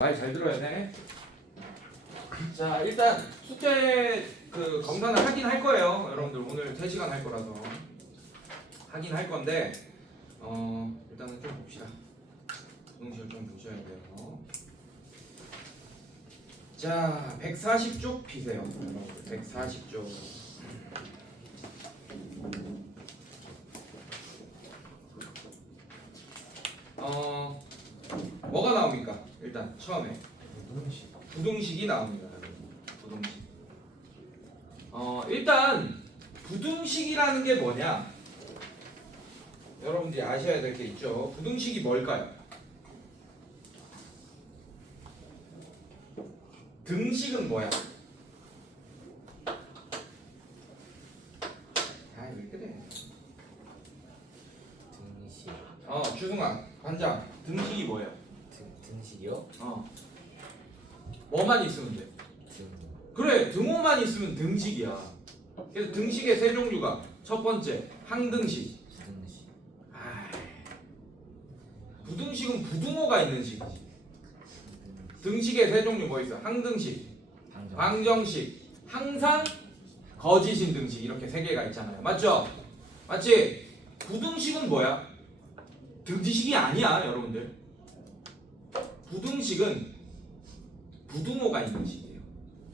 말 잘 들어야 돼. 자, 일단 숙제 그 검사는 하긴 할 거예요. 여러분들 오늘 3시간 할 거라서 하긴 할 건데 일단은 좀 봅시다. 동시를 좀 보셔야 돼요. 자, 140쪽 피세요. 여러분들 140쪽. 뭐가 나옵니까? 일단 처음에 부등식이 나옵니다. 부등식. 일단 부등식이라는 게 뭐냐? 여러분들이 아셔야 될 게 있죠. 부등식이 뭘까요? 등식은 뭐야? 왜 그래? 등식. 주승아, 반장. 등식이 뭐예요? 등식이요? 뭐만 있으면 돼? 등. 그래, 등호만 있으면 등식이야. 그래서 등식의 세 종류가 첫 번째 항등식. 부등식. 부등식은 부등호가 있는 식이지. 등식의 세 종류 뭐 있어? 항등식, 방정식, 항상 거짓인 등식 이렇게 세 개가 있잖아요. 맞죠? 맞지? 부등식은 뭐야? 등식이 아니야, 여러분들. 부등식은 부등호가 있는 식이에요.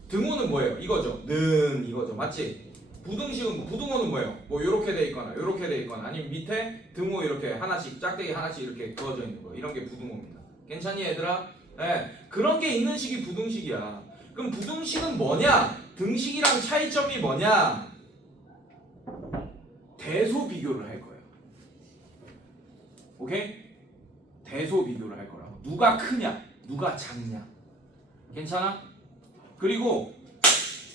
등호는 뭐예요? 이거죠. 는 이거죠. 맞지? 부등식은 부등호는 뭐예요? 뭐 이렇게 돼 있거나 이렇게 돼 있거나 아니면 밑에 등호 이렇게 하나씩 짝대기 하나씩 이렇게 그어져 있는 거. 이런 게 부등호입니다. 괜찮니 얘들아? 네. 그런 게 있는 식이 부등식이야. 그럼 부등식은 뭐냐? 등식이랑 차이점이 뭐냐? 대소 비교를 할 거예요. 오케이? 대소 비교를 할 거라고. 누가 크냐? 누가 작냐? 괜찮아? 그리고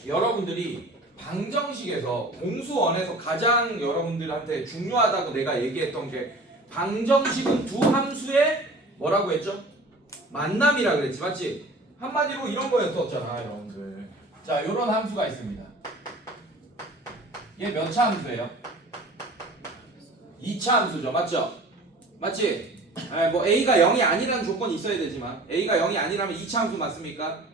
여러분들이 방정식에서 공수원에서 가장 여러분들한테 중요하다고 내가 얘기했던 게 방정식은 두 함수의 뭐라고 했죠? 만남이라 그랬지, 맞지? 한마디로 이런 거였었잖아, 여러분들. 자, 요런 함수가 있습니다. 얘 몇 차 함수예요? 2차 함수죠, 맞죠? 맞지? 뭐 A가 0이 아니라는 조건이 있어야 되지만 A가 0이 아니라면 2차 함수 맞습니까?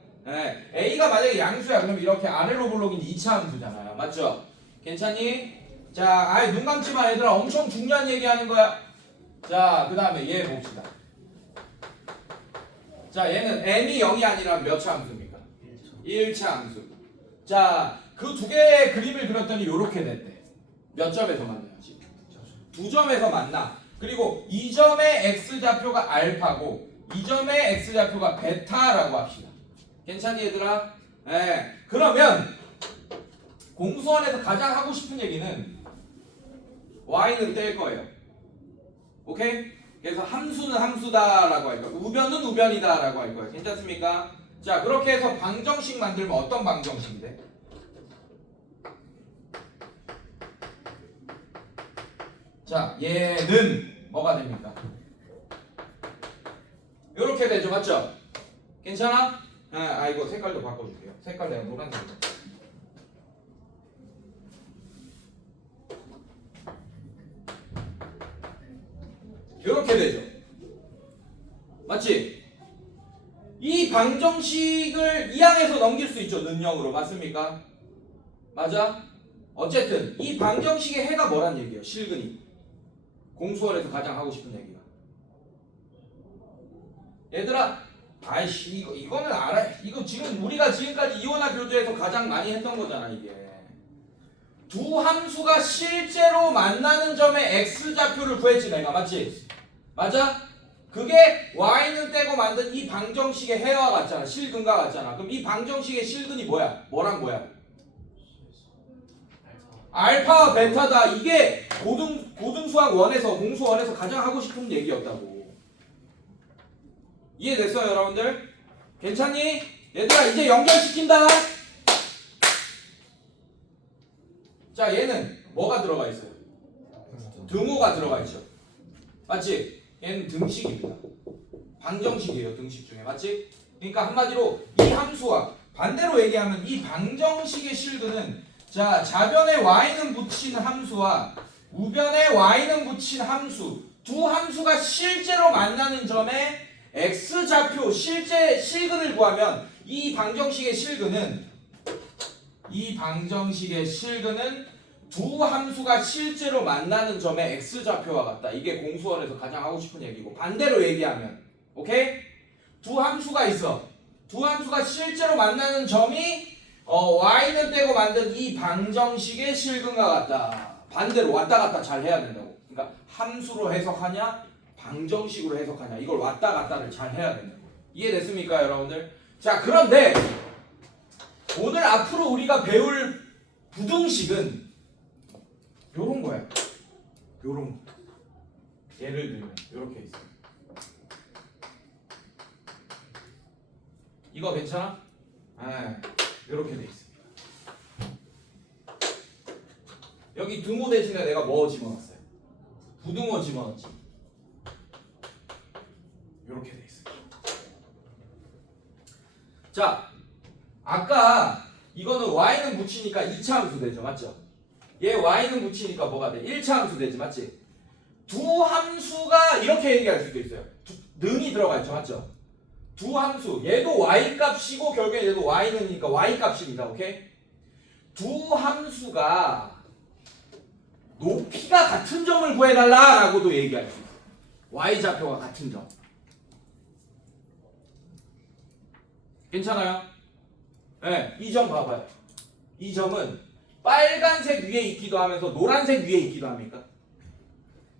A가 만약에 양수야 그러면 이렇게 아래로 볼록인 2차 함수잖아요. 맞죠? 괜찮니? 자, 눈 감지 마 얘들아. 엄청 중요한 얘기하는 거야. 자, 그 다음에 얘 봅시다. 자, 얘는 n이 0이 아니라 몇 차 함수입니까? 1차 함수. 자, 그 두 개의 그림을 그렸더니 요렇게 됐대. 몇 점에서 만나요? 두 점에서 만나. 그리고 이 점의 x좌표가 알파고 이 점의 x좌표가 베타라고 합시다. 괜찮니 얘들아? 그러면 공수원에서 가장 하고 싶은 얘기는 y는 뗄 거예요. 오케이? 그래서 함수는 함수다라고 할 거예요. 우변은 우변이다라고 할 거예요. 괜찮습니까? 자, 그렇게 해서 방정식 만들면 어떤 방정식이 돼? 자, 얘는 뭐가 됩니까? 이렇게 되죠, 맞죠? 괜찮아? 이거 색깔도 바꿔줄게요. 색깔 내가 노란색으로. 이렇게 되죠. 맞지? 이 방정식을 2항에서 넘길 수 있죠, 는형으로. 맞습니까? 맞아? 어쨌든 이 방정식의 해가 뭐란 얘기예요? 실근이. 공수원에서 가장 하고 싶은 얘기가. 얘들아, 이거는 알아. 이거 지금 우리가 지금까지 이원화 교재에서 가장 많이 했던 거잖아, 이게. 두 함수가 실제로 만나는 점의 x좌표를 구했지, 내가. 맞지? 맞아? 그게 y는 떼고 만든 이 방정식의 해와 같잖아. 실근과 같잖아. 그럼 이 방정식의 실근이 뭐야? 뭐랑 뭐야? 알파와 베타다. 이게 고등수학 원에서 공수원에서 가장 하고 싶은 얘기였다고. 이해됐어요, 여러분들? 괜찮니? 얘들아, 이제 연결시킨다. 자, 얘는 뭐가 들어가 있어요? 등호가 들어가 있죠. 맞지? 얘는 등식입니다. 방정식이에요, 등식 중에. 맞지? 그러니까 한마디로 이 함수와 반대로 얘기하면 이 방정식의 실근은 자, 좌변에 y는 붙인 함수와 우변에 y는 붙인 함수 두 함수가 실제로 만나는 점에 x좌표 실제 실근을 구하면 이 방정식의 실근은 두 함수가 실제로 만나는 점의 x좌표와 같다. 이게 공수원에서 가장 하고 싶은 얘기고, 반대로 얘기하면 오케이? 두 함수가 있어. 두 함수가 실제로 만나는 점이 y는 떼고 만든 이 방정식의 실근과 같다. 반대로 왔다 갔다 잘 해야 된다고. 그러니까 함수로 해석하냐 방정식으로 해석하냐, 이걸 왔다 갔다를 잘 해야 된다고. 이해됐습니까 여러분들? 자, 그런데 오늘 앞으로 우리가 배울 부등식은 요런 거야. 요런 거. 예를 들면 요렇게 있어. 이거 괜찮아? 요렇게 돼 있습니다. 여기 등호 대신에 내가 뭐 집어넣었어요? 부등호 집어넣었지. 요렇게 돼 있습니다. 자, 아까 이거는 y는 묻히니까 2차 함수 되죠, 맞죠? 얘 y는 묻히니까 뭐가 돼? 1차 함수 되지, 맞지? 두 함수가 이렇게 얘기할 수도 있어요. 능이 들어가 있죠, 맞죠? 두 함수, 얘도 y 값이고 결국에 얘도 y는이니까 y 값입니다, 오케이? 두 함수가 높이가 같은 점을 구해달라라고도 얘기할 수 있어요. y 좌표가 같은 점. 괜찮아요? 네, 이 점 봐봐요. 이 점은 빨간색 위에 있기도 하면서 노란색 위에 있기도 합니까?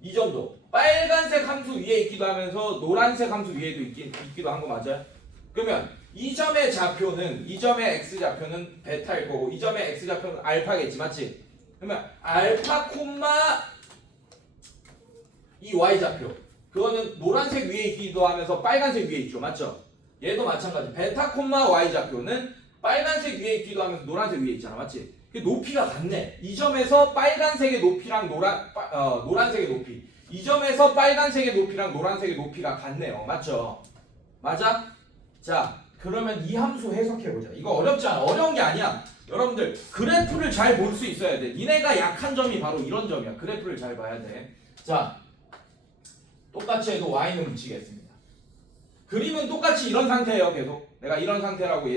이 점도 빨간색 함수 위에 있기도 하면서 노란색 함수 위에도 있기도 한 거 맞아요? 그러면 이 점의 좌표는, 이 점의 x좌표는 베타일 거고 이 점의 x좌표는 알파겠지, 맞지? 그러면 알파 콤마 이 y좌표, 그거는 노란색 위에 있기도 하면서 빨간색 위에 있죠, 맞죠? 얘도 마찬가지. 베타 콤마 y좌표는 빨간색 위에 있기도 하면서 노란색 위에 있잖아, 맞지? 높이가 같네. 이 점에서 빨간색의 높이랑 노란색의 높이, 이 점에서 빨간색의 높이랑 노란색의 높이가 같네요, 맞죠? 맞아? 자, 그러면 이 함수 해석해보자. 이거 어렵지 않아. 어려운 게 아니야. 여러분들 그래프를 잘 볼 수 있어야 돼. 니네가 약한 점이 바로 이런 점이야. 그래프를 잘 봐야 돼. 자, 똑같이 해도 y는 묻히겠습니다. 그림은 똑같이 이런 상태예요. 계속 내가 이런 상태라고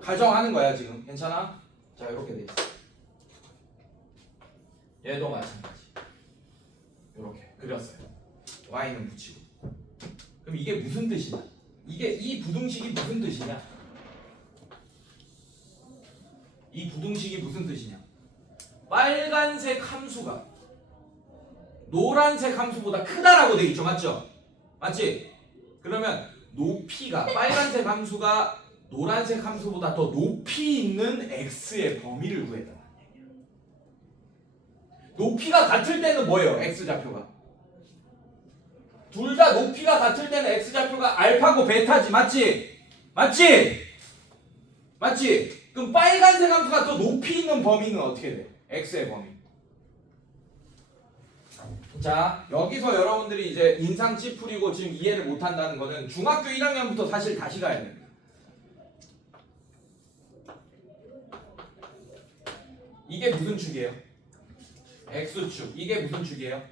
가정하는 거야 지금. 괜찮아? 자, 이렇게 돼 있어. 얘도 마찬가지. 이렇게 그렸어요. y는 붙이고. 그럼 이게 무슨 뜻이냐? 이 부등식이 무슨 뜻이냐? 이 부등식이 무슨 뜻이냐? 빨간색 함수가 노란색 함수보다 크다라고 돼 있죠, 맞죠? 맞지? 그러면 높이가, 빨간색 함수가 노란색 함수보다 더 높이 있는 x의 범위를 구해달라는 얘기야. 높이가 같을 때는 뭐예요? x좌표가. 둘 다 높이가 같을 때는 x좌표가 알파고 베타지, 맞지? 맞지? 맞지? 그럼 빨간색 함수가 더 높이 있는 범위는 어떻게 돼요? x의 범위. 자, 여기서 여러분들이 이제 인상 찌푸리고 지금 이해를 못한다는 거는 중학교 1학년부터 사실 다시 가야 됩니다. 이게 무슨 축이에요? x축. 이게 무슨 축이에요?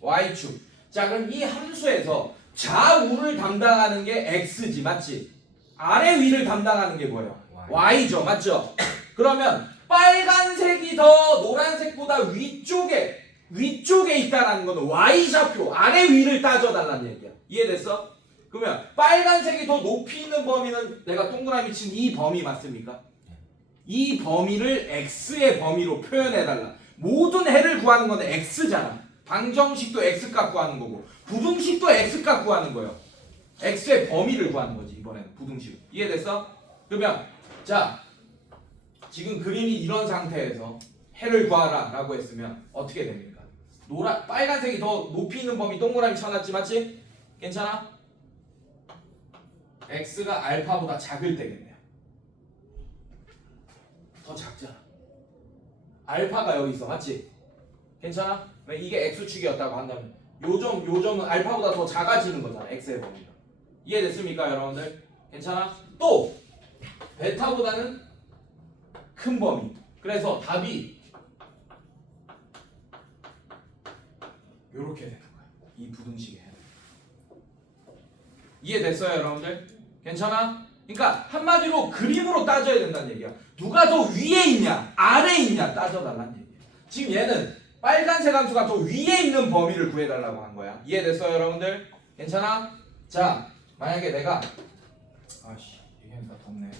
y축. 자, 그럼 이 함수에서 좌우를 담당하는 게 x지, 맞지? 아래 위를 담당하는 게 뭐예요? y죠, 맞죠? 그러면 빨간색이 더 노란색보다 위쪽에 있다라는 거는 y좌표, 아래 위를 따져달라는 얘기야. 이해됐어? 그러면 빨간색이 더 높이 있는 범위는 내가 동그라미 친 이 범위 맞습니까? 이 범위를 x의 범위로 표현해달라. 모든 해를 구하는 거는 x잖아. 방정식도 x값 구하는 거고 부등식도 x값 구하는 거예요. x의 범위를 구하는 거지, 이번에는 부등식. 이해됐어? 그러면 자, 지금 그림이 이런 상태에서 해를 구하라 라고 했으면 어떻게 됩니까? 빨간색이 더 높이 있는 범위 동그라미 쳐놨지, 맞지? 괜찮아? x가 알파보다 작을 때겠네요. 더 작잖아. 알파가 여기 있어, 맞지? 괜찮아? 왜 이게 x축이었다고 한다면 요점은 알파보다 더 작아지는 거잖아, x의 범위가. 이해됐습니까 여러분들? 괜찮아? 또 베타보다는 큰 범위. 그래서 답이 요렇게 되는 거야. 이 부등식의 해는. 이해됐어요, 여러분들? 괜찮아? 그러니까 한마디로 그림으로 따져야 된다는 얘기야. 누가 더 위에 있냐, 아래에 있냐 따져달라는 얘기야. 지금 얘는 빨간색 함수가 더 위에 있는 범위를 구해달라고 한 거야. 이해됐어요, 여러분들? 괜찮아? 자, 만약에 내가 아씨, 얘기하니까 덥네.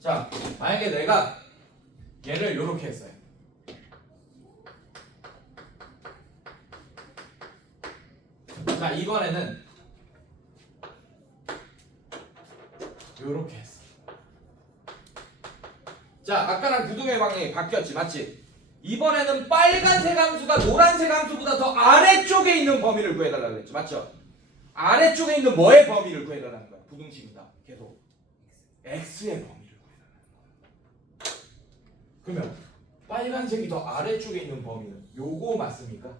자, 만약에 내가 얘를 이렇게 했어요. 자, 이번에는 요렇게 했어. 자, 아까랑 구동의 방향이 바뀌었지, 맞지? 이번에는 빨간색 함수가 노란색 함수보다 더 아래쪽에 있는 범위를 구해달라고 했죠, 맞죠? 아래쪽에 있는 뭐의 범위를 구해달라는 거야? 부등식이다. 계속 x의 범위를 구해달라는 거야. 그러면 빨간색이 더 아래쪽에 있는 범위는 요거 맞습니까?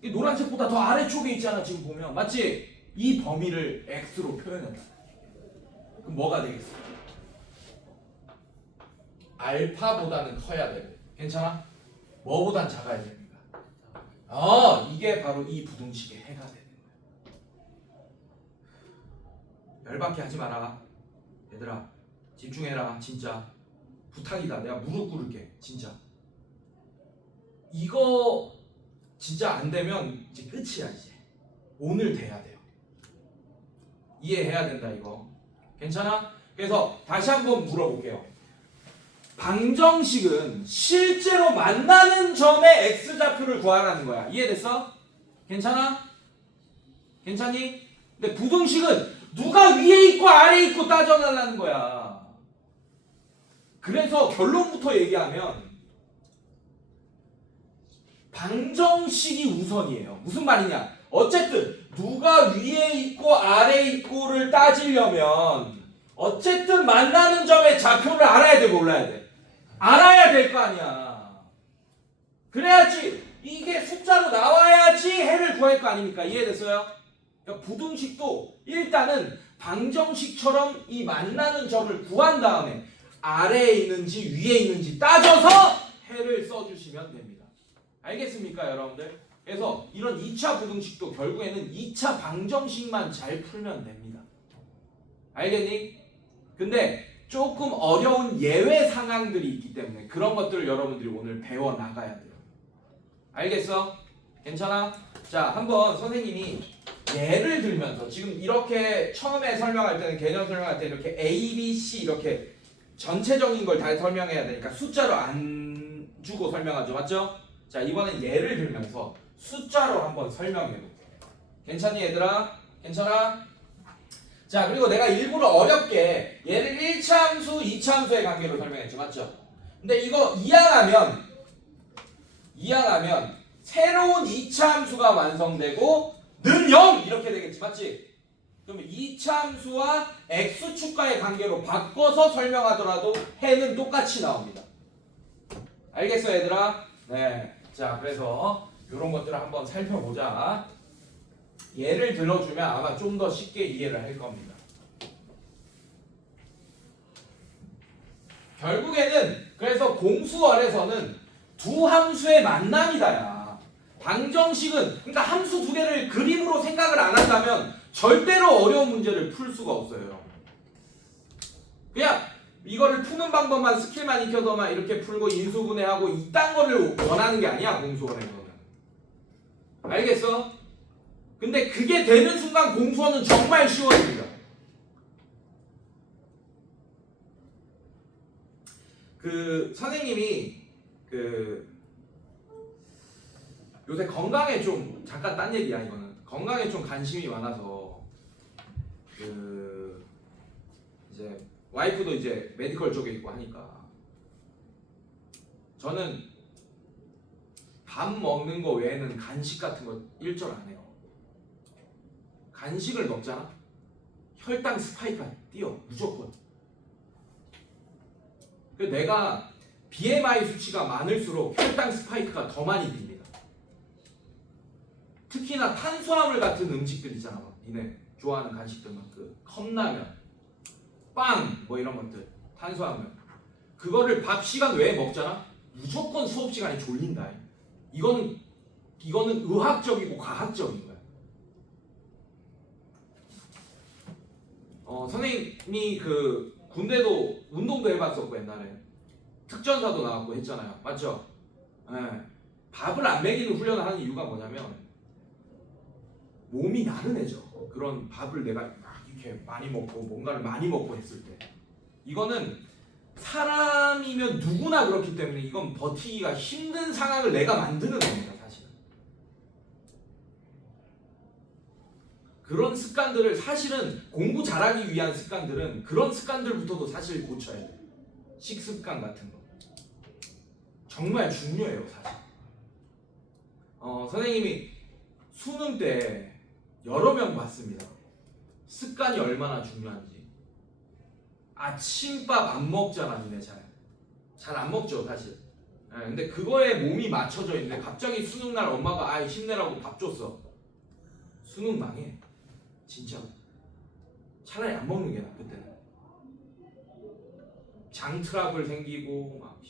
이 노란색보다 더 아래쪽에 있잖아, 지금 보면. 맞지? 이 범위를 x로 표현한다. 그럼 뭐가 되겠어? 알파보다는 커야 돼. 괜찮아? 뭐보단 작아야 됩니까? 이게 바로 이 부등식의 해가 되는 거야. 열받게 하지 마라. 얘들아, 집중해라. 진짜 부탁이다. 내가 무릎 꿇을게. 진짜. 이거 진짜 안 되면 이제 끝이야. 이제 오늘 돼야 돼요. 이해해야 된다 이거. 괜찮아? 그래서 다시 한번 물어볼게요. 방정식은 실제로 만나는 점의 x좌표를 구하라는 거야. 이해됐어? 괜찮아? 괜찮니? 근데 부등식은 누가 위에 있고 아래에 있고 따져달라는 거야. 그래서 결론부터 얘기하면 방정식이 우선이에요. 무슨 말이냐? 어쨌든 누가 위에 있고 아래에 있고를 따지려면 어쨌든 만나는 점의 좌표를 알아야 돼, 몰라야 돼? 알아야 될 거 아니야. 그래야지 이게 숫자로 나와야지 해를 구할 거 아닙니까? 이해됐어요? 그러니까 부등식도 일단은 방정식처럼 이 만나는 점을 구한 다음에 아래에 있는지 위에 있는지 따져서 해를 써주시면 됩니다. 알겠습니까, 여러분들? 그래서 이런 2차 부등식도 결국에는 2차 방정식만 잘 풀면 됩니다. 알겠니? 근데 조금 어려운 예외 상황들이 있기 때문에 그런 것들을 여러분들이 오늘 배워나가야 돼요. 알겠어? 괜찮아? 자, 한번 선생님이 예를 들면서 지금 이렇게 처음에 설명할 때는 개념 설명할 때 이렇게 A, B, C 이렇게 전체적인 걸 다 설명해야 되니까 숫자로 안 주고 설명하죠. 맞죠? 자, 이번엔 예를 들면서 숫자로 한번 설명해 볼게요. 괜찮니 얘들아? 괜찮아? 자, 그리고 내가 일부러 어렵게 얘를 1차 함수, 2차 함수의 관계로 설명했죠. 맞죠? 근데 이거 이항하면 새로운 2차 함수가 완성되고 는 0 이렇게 되겠지. 맞지? 그러면 2차 함수와 x축과의 관계로 바꿔서 설명하더라도 해는 똑같이 나옵니다. 알겠어 얘들아? 네. 자, 그래서 이런 것들을 한번 살펴보자. 예를 들어주면 아마 좀 더 쉽게 이해를 할 겁니다. 결국에는 그래서 공수원에서는 두 함수의 만남이다야. 방정식은 그러니까 함수 두 개를 그림으로 생각을 안 한다면 절대로 어려운 문제를 풀 수가 없어요. 그냥 이거를 푸는 방법만 스킬만 익혀서만 이렇게 풀고 인수분해하고 이딴 거를 원하는 게 아니야, 공수원에서는. 알겠어? 근데 그게 되는 순간 공수원은 정말 쉬워집니다. 그 선생님이 요새 건강에 좀 잠깐 딴 얘기야 이거는. 건강에 좀 관심이 많아서 이제 와이프도 이제 메디컬 쪽에 있고 하니까 저는 밥 먹는 거 외에는 간식 같은 거 일절 안 해요. 간식을 먹잖아? 혈당 스파이크가 뛰어 무조건. 내가 BMI 수치가 많을수록 혈당 스파이크가 더 많이 듭니다. 특히나 탄수화물 같은 음식들 있잖아. 막 니네 좋아하는 간식들 막 그 컵라면, 빵 뭐 이런 것들 탄수화물. 그거를 밥 시간 외에 먹잖아. 무조건 수업 시간에 졸린다. 이거는 의학적이고 과학적인 거야. 선생님이 그 군대도 운동도 해봤었고 옛날에 특전사도 나왔고 했잖아요. 맞죠? 예. 밥을 안 먹이는 훈련을 하는 이유가 뭐냐면 몸이 나른해져. 그런 밥을 내가 막 이렇게 많이 먹고 뭔가를 많이 먹고 했을 때 이거는 사람이면 누구나 그렇기 때문에 이건 버티기가 힘든 상황을 내가 만드는 겁니다. 사실은 그런 습관들을 사실은 공부 잘하기 위한 습관들은 그런 습관들부터도 사실 고쳐야 돼요. 식습관 같은 거 정말 중요해요. 사실 선생님이 수능 때 여러 명 봤습니다. 습관이 얼마나 중요한지. 아침밥 안 먹잖아, 니네 잘 안 먹죠, 사실. 근데 그거에 몸이 맞춰져 있는데 갑자기 수능 날 엄마가 아이 힘내라고 밥 줬어. 수능 망해. 진짜. 차라리 안 먹는 게 나아, 그때는. 장 트러블 생기고 막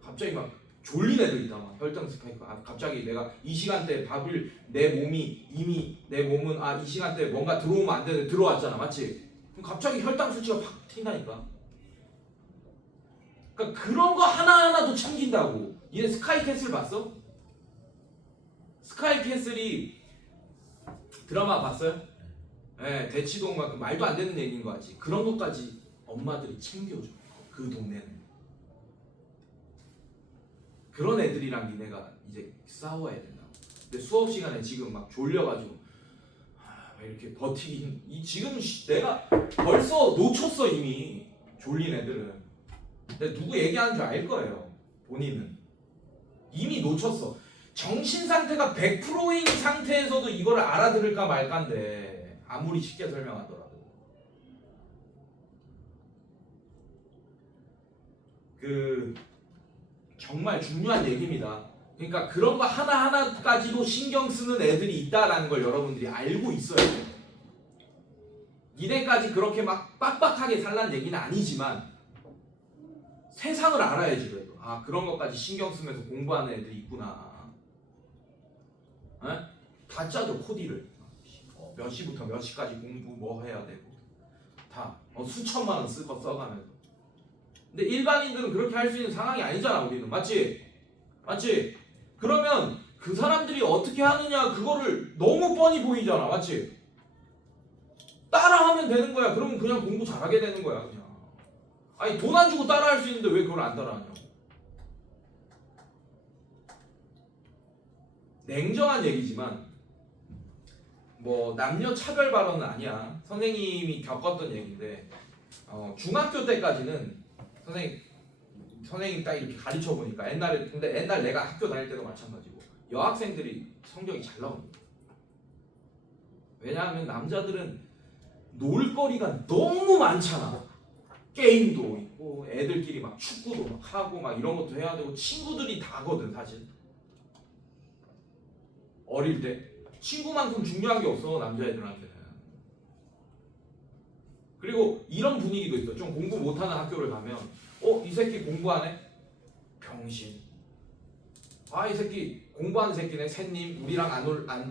갑자기 막 졸린 애들 있다 막 혈당 스파이크. 갑자기 내가 이 시간대 밥을 내 몸이 이미 내 몸은 이 시간대 뭔가 들어오면 안 되는데 들어왔잖아, 맞지? 그럼 갑자기 혈당 수치가 팍 튄다니까. 그러니까 그런 거 하나하나도 챙긴다고. 얘네 스카이캐슬 봤어? 스카이캐슬이 드라마 봤어요? 네, 대치동 막 말도 안 되는 얘기인 거 같지. 그런 것까지 엄마들이 챙겨줘. 그 동네는. 그런 애들이랑 니네가 이제 싸워야 된다. 근데 수업 시간에 지금 막 졸려가지고 이렇게 버티기 지금 내가 벌써 놓쳤어 이미. 졸린 애들은. 근데 누구 얘기하는 줄 알 거예요. 본인은 이미 놓쳤어. 정신 상태가 100%인 상태에서도 이걸 알아들을까 말까인데 아무리 쉽게 설명하더라도 정말 중요한 얘기입니다. 그러니까 그런 거 하나하나까지도 신경 쓰는 애들이 있다라는 걸 여러분들이 알고 있어야 돼요. 니네까지 그렇게 막 빡빡하게 살란 얘기는 아니지만 세상을 알아야지 그래도. 그런 것까지 신경 쓰면서 공부하는 애들이 있구나. 에? 다 짜죠 코디를. 몇 시부터 몇 시까지 공부 뭐 해야 되고 다 수천만 원 써가면서. 근데 일반인들은 그렇게 할 수 있는 상황이 아니잖아. 우리는 맞지? 그러면 그 사람들이 어떻게 하느냐 그거를 너무 뻔히 보이잖아. 맞지? 따라하면 되는 거야. 그러면 그냥 공부 잘하게 되는 거야. 그냥. 아니 돈 안 주고 따라할 수 있는데 왜 그걸 안 따라하냐고. 냉정한 얘기지만 뭐 남녀 차별 발언은 아니야. 선생님이 겪었던 얘기인데 중학교 때까지는 선생님 딱 이렇게 가르쳐 보니까 근데 옛날 내가 학교 다닐 때도 마찬가지고 여학생들이 성적이 잘 나옵니다. 왜냐하면 남자들은 놀거리가 너무 많잖아. 게임도 있고 애들끼리 막 축구도 막 하고 막 이런 것도 해야 되고 친구들이 다거든 사실. 어릴 때 친구만큼 중요한 게 없어 남자애들한테는. 그리고 이런 분위기도 있어. 좀 공부 못하는 학교를 가면 이 새끼 공부하네? 병신. 이 새끼 공부하는 새끼네. 샌님 우리랑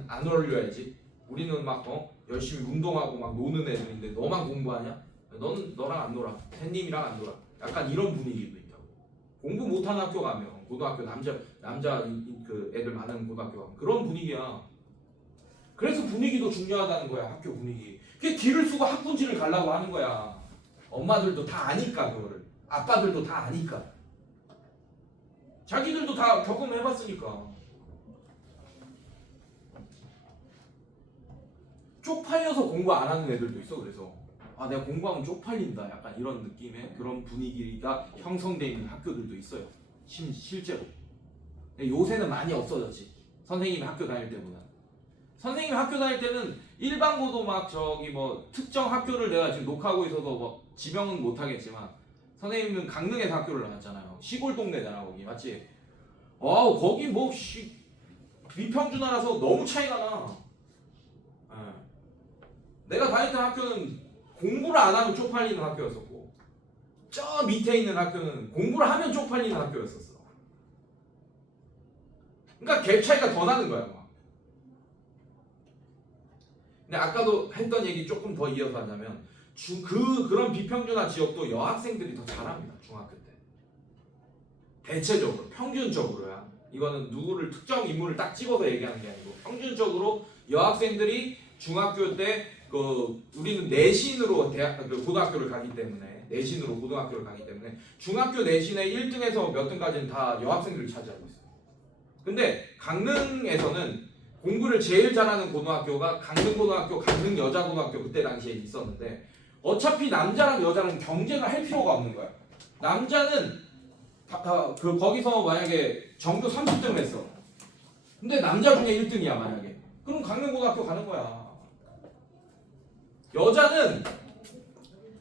안 어울려야지. 우리는 막 열심히 운동하고 막 노는 애들인데 너만 공부하냐? 너는 너랑 안 놀아. 샌님이랑 안 놀아. 약간 이런 분위기도 있다고. 공부 못하는 학교 가면 고등학교 남자 그 애들 많은 고등학교 가면 그런 분위기야. 그래서 분위기도 중요하다는 거야. 학교 분위기. 그게 길을 쓰고 학군지를 가려고 하는 거야. 엄마들도 다 아니까 그거를. 아빠들도 다 아니까. 자기들도 다 경험해봤으니까. 쪽팔려서 공부 안 하는 애들도 있어. 그래서 내가 공부하면 쪽팔린다. 약간 이런 느낌의 그런 분위기가 형성되어 있는 학교들도 있어요. 실제로. 요새는 많이 없어졌지. 선생님이 학교 다닐 때보다. 선생님이 학교 다닐 때는 일반고도 막 특정 학교를 내가 지금 녹화하고 있어서 지명은 못하겠지만 선생님은 강릉에서 학교를 나왔잖아요. 시골 동네잖아 거기. 맞지? 거기 비평준화라서 너무 차이가 나. 내가 다녔던 학교는 공부를 안 하면 쪽팔리는 학교였었고 저 밑에 있는 학교는 공부를 하면 쪽팔리는 학교였었어. 그러니까 갭 차이가 더 나는 거야. 근데 아까도 했던 얘기 조금 더 이어서 하자면 그런 비평준화 지역도 여학생들이 더 잘합니다. 중학교 때. 대체적으로 평균적으로야. 이거는 누구를 특정 인물을 딱 찍어서 얘기하는 게 아니고 평균적으로 여학생들이 중학교 때 우리는 내신으로 고등학교를 가기 때문에 내신으로 고등학교를 가기 때문에 중학교 내신의 1등에서 몇 등까지는 다 여학생들이 차지하고 있어요. 근데 강릉에서는 공부를 제일 잘하는 고등학교가 강릉고등학교, 강릉여자고등학교 그때 당시에 있었는데 어차피 남자랑 여자는 경쟁을 할 필요가 없는 거야. 남자는 거기서 만약에 전교 30등을 했어. 근데 남자 중에 1등이야 만약에. 그럼 강릉고등학교 가는 거야. 여자는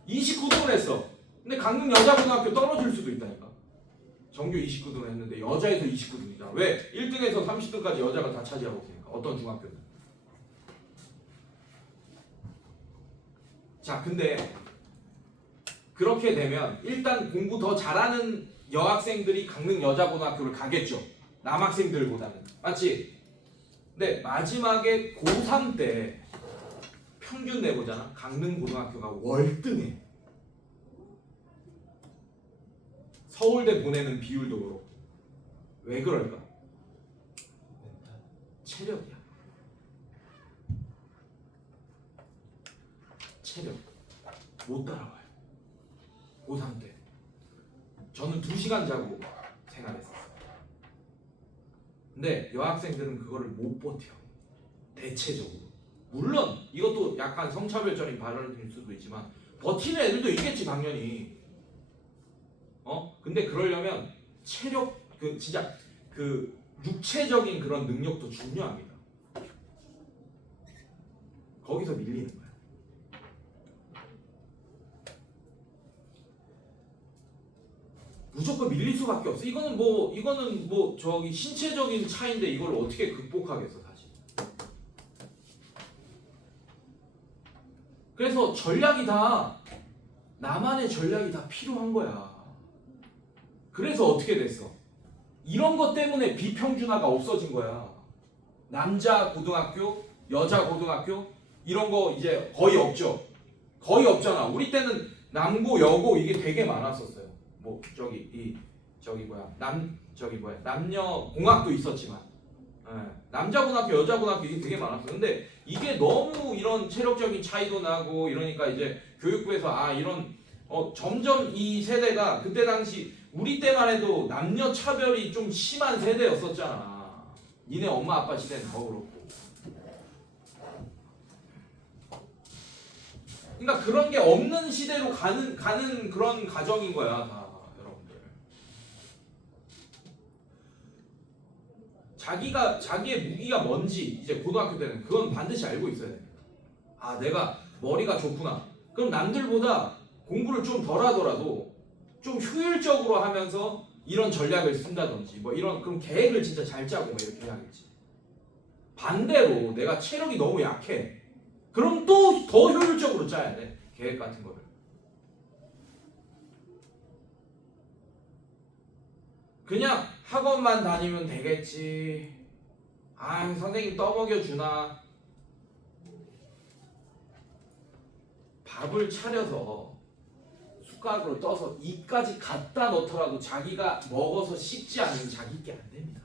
29등을 했어. 근데 강릉여자고등학교 떨어질 수도 있다니까. 전교 29등을 했는데 여자에서 29등이잖아. 왜? 1등에서 30등까지 여자가 다 차지하고 있으니까. 어떤 중학교는. 자, 근데 그렇게 되면 일단 공부 더 잘하는 여학생들이 강릉여자고등학교를 가겠죠. 남학생들보다는. 맞지? 근데 마지막에 고3 때 평균 내보잖아. 강릉고등학교가 월등해. 서울대 보내는 비율도 그렇고. 왜 그럴까? 체력이야. 체력. 못 따라와요. 고3 때. 저는 2시간 자고 생활했었어요. 근데 여학생들은 그거를 못 버텨. 대체적으로. 물론 이것도 약간 성차별적인 발언일 수도 있지만 버티는 애들도 있겠지 당연히. 근데 그러려면 체력 진짜 육체적인 그런 능력도 중요합니다. 거기서 밀리는 거야. 무조건 밀릴 수밖에 없어. 이거는 뭐 저기 신체적인 차이인데 이걸 어떻게 극복하겠어 사실. 그래서 나만의 전략이 다 필요한 거야. 그래서 어떻게 됐어? 이런 것 때문에 비평준화가 없어진 거야. 남자 고등학교, 여자 고등학교 이런 거 이제 거의 없죠. 거의 없잖아. 우리 때는 남고, 여고 이게 되게 많았었어요. 뭐 남녀 공학도 있었지만 남자 고등학교, 여자 고등학교 이게 되게 많았어. 근데 이게 너무 이런 체력적인 차이도 나고 이러니까 이제 교육부에서 점점 이 세대가 그때 당시 우리 때만 해도 남녀 차별이 좀 심한 세대였었잖아. 니네 엄마 아빠 시대는 더 그렇고. 그러니까 그런 게 없는 시대로 가는 그런 가정인 거야, 다 여러분들. 자기의 무기가 뭔지 이제 고등학교 때는 그건 반드시 알고 있어야 됩니다. 아, 내가 머리가 좋구나. 그럼 남들보다 공부를 좀 덜 하더라도 좀 효율적으로 하면서 이런 전략을 쓴다든지 뭐 이런 그럼 계획을 진짜 잘 짜고 뭐 이렇게 해야겠지. 반대로 내가 체력이 너무 약해. 그럼 또 더 효율적으로 짜야 돼. 계획 같은 거를. 그냥 학원만 다니면 되겠지. 아, 선생님 떠먹여 주나. 밥을 차려서 숟가락으로 떠서 입까지 갖다 넣더라도 자기가 먹어서 씹지 않으면 자기께 안 됩니다.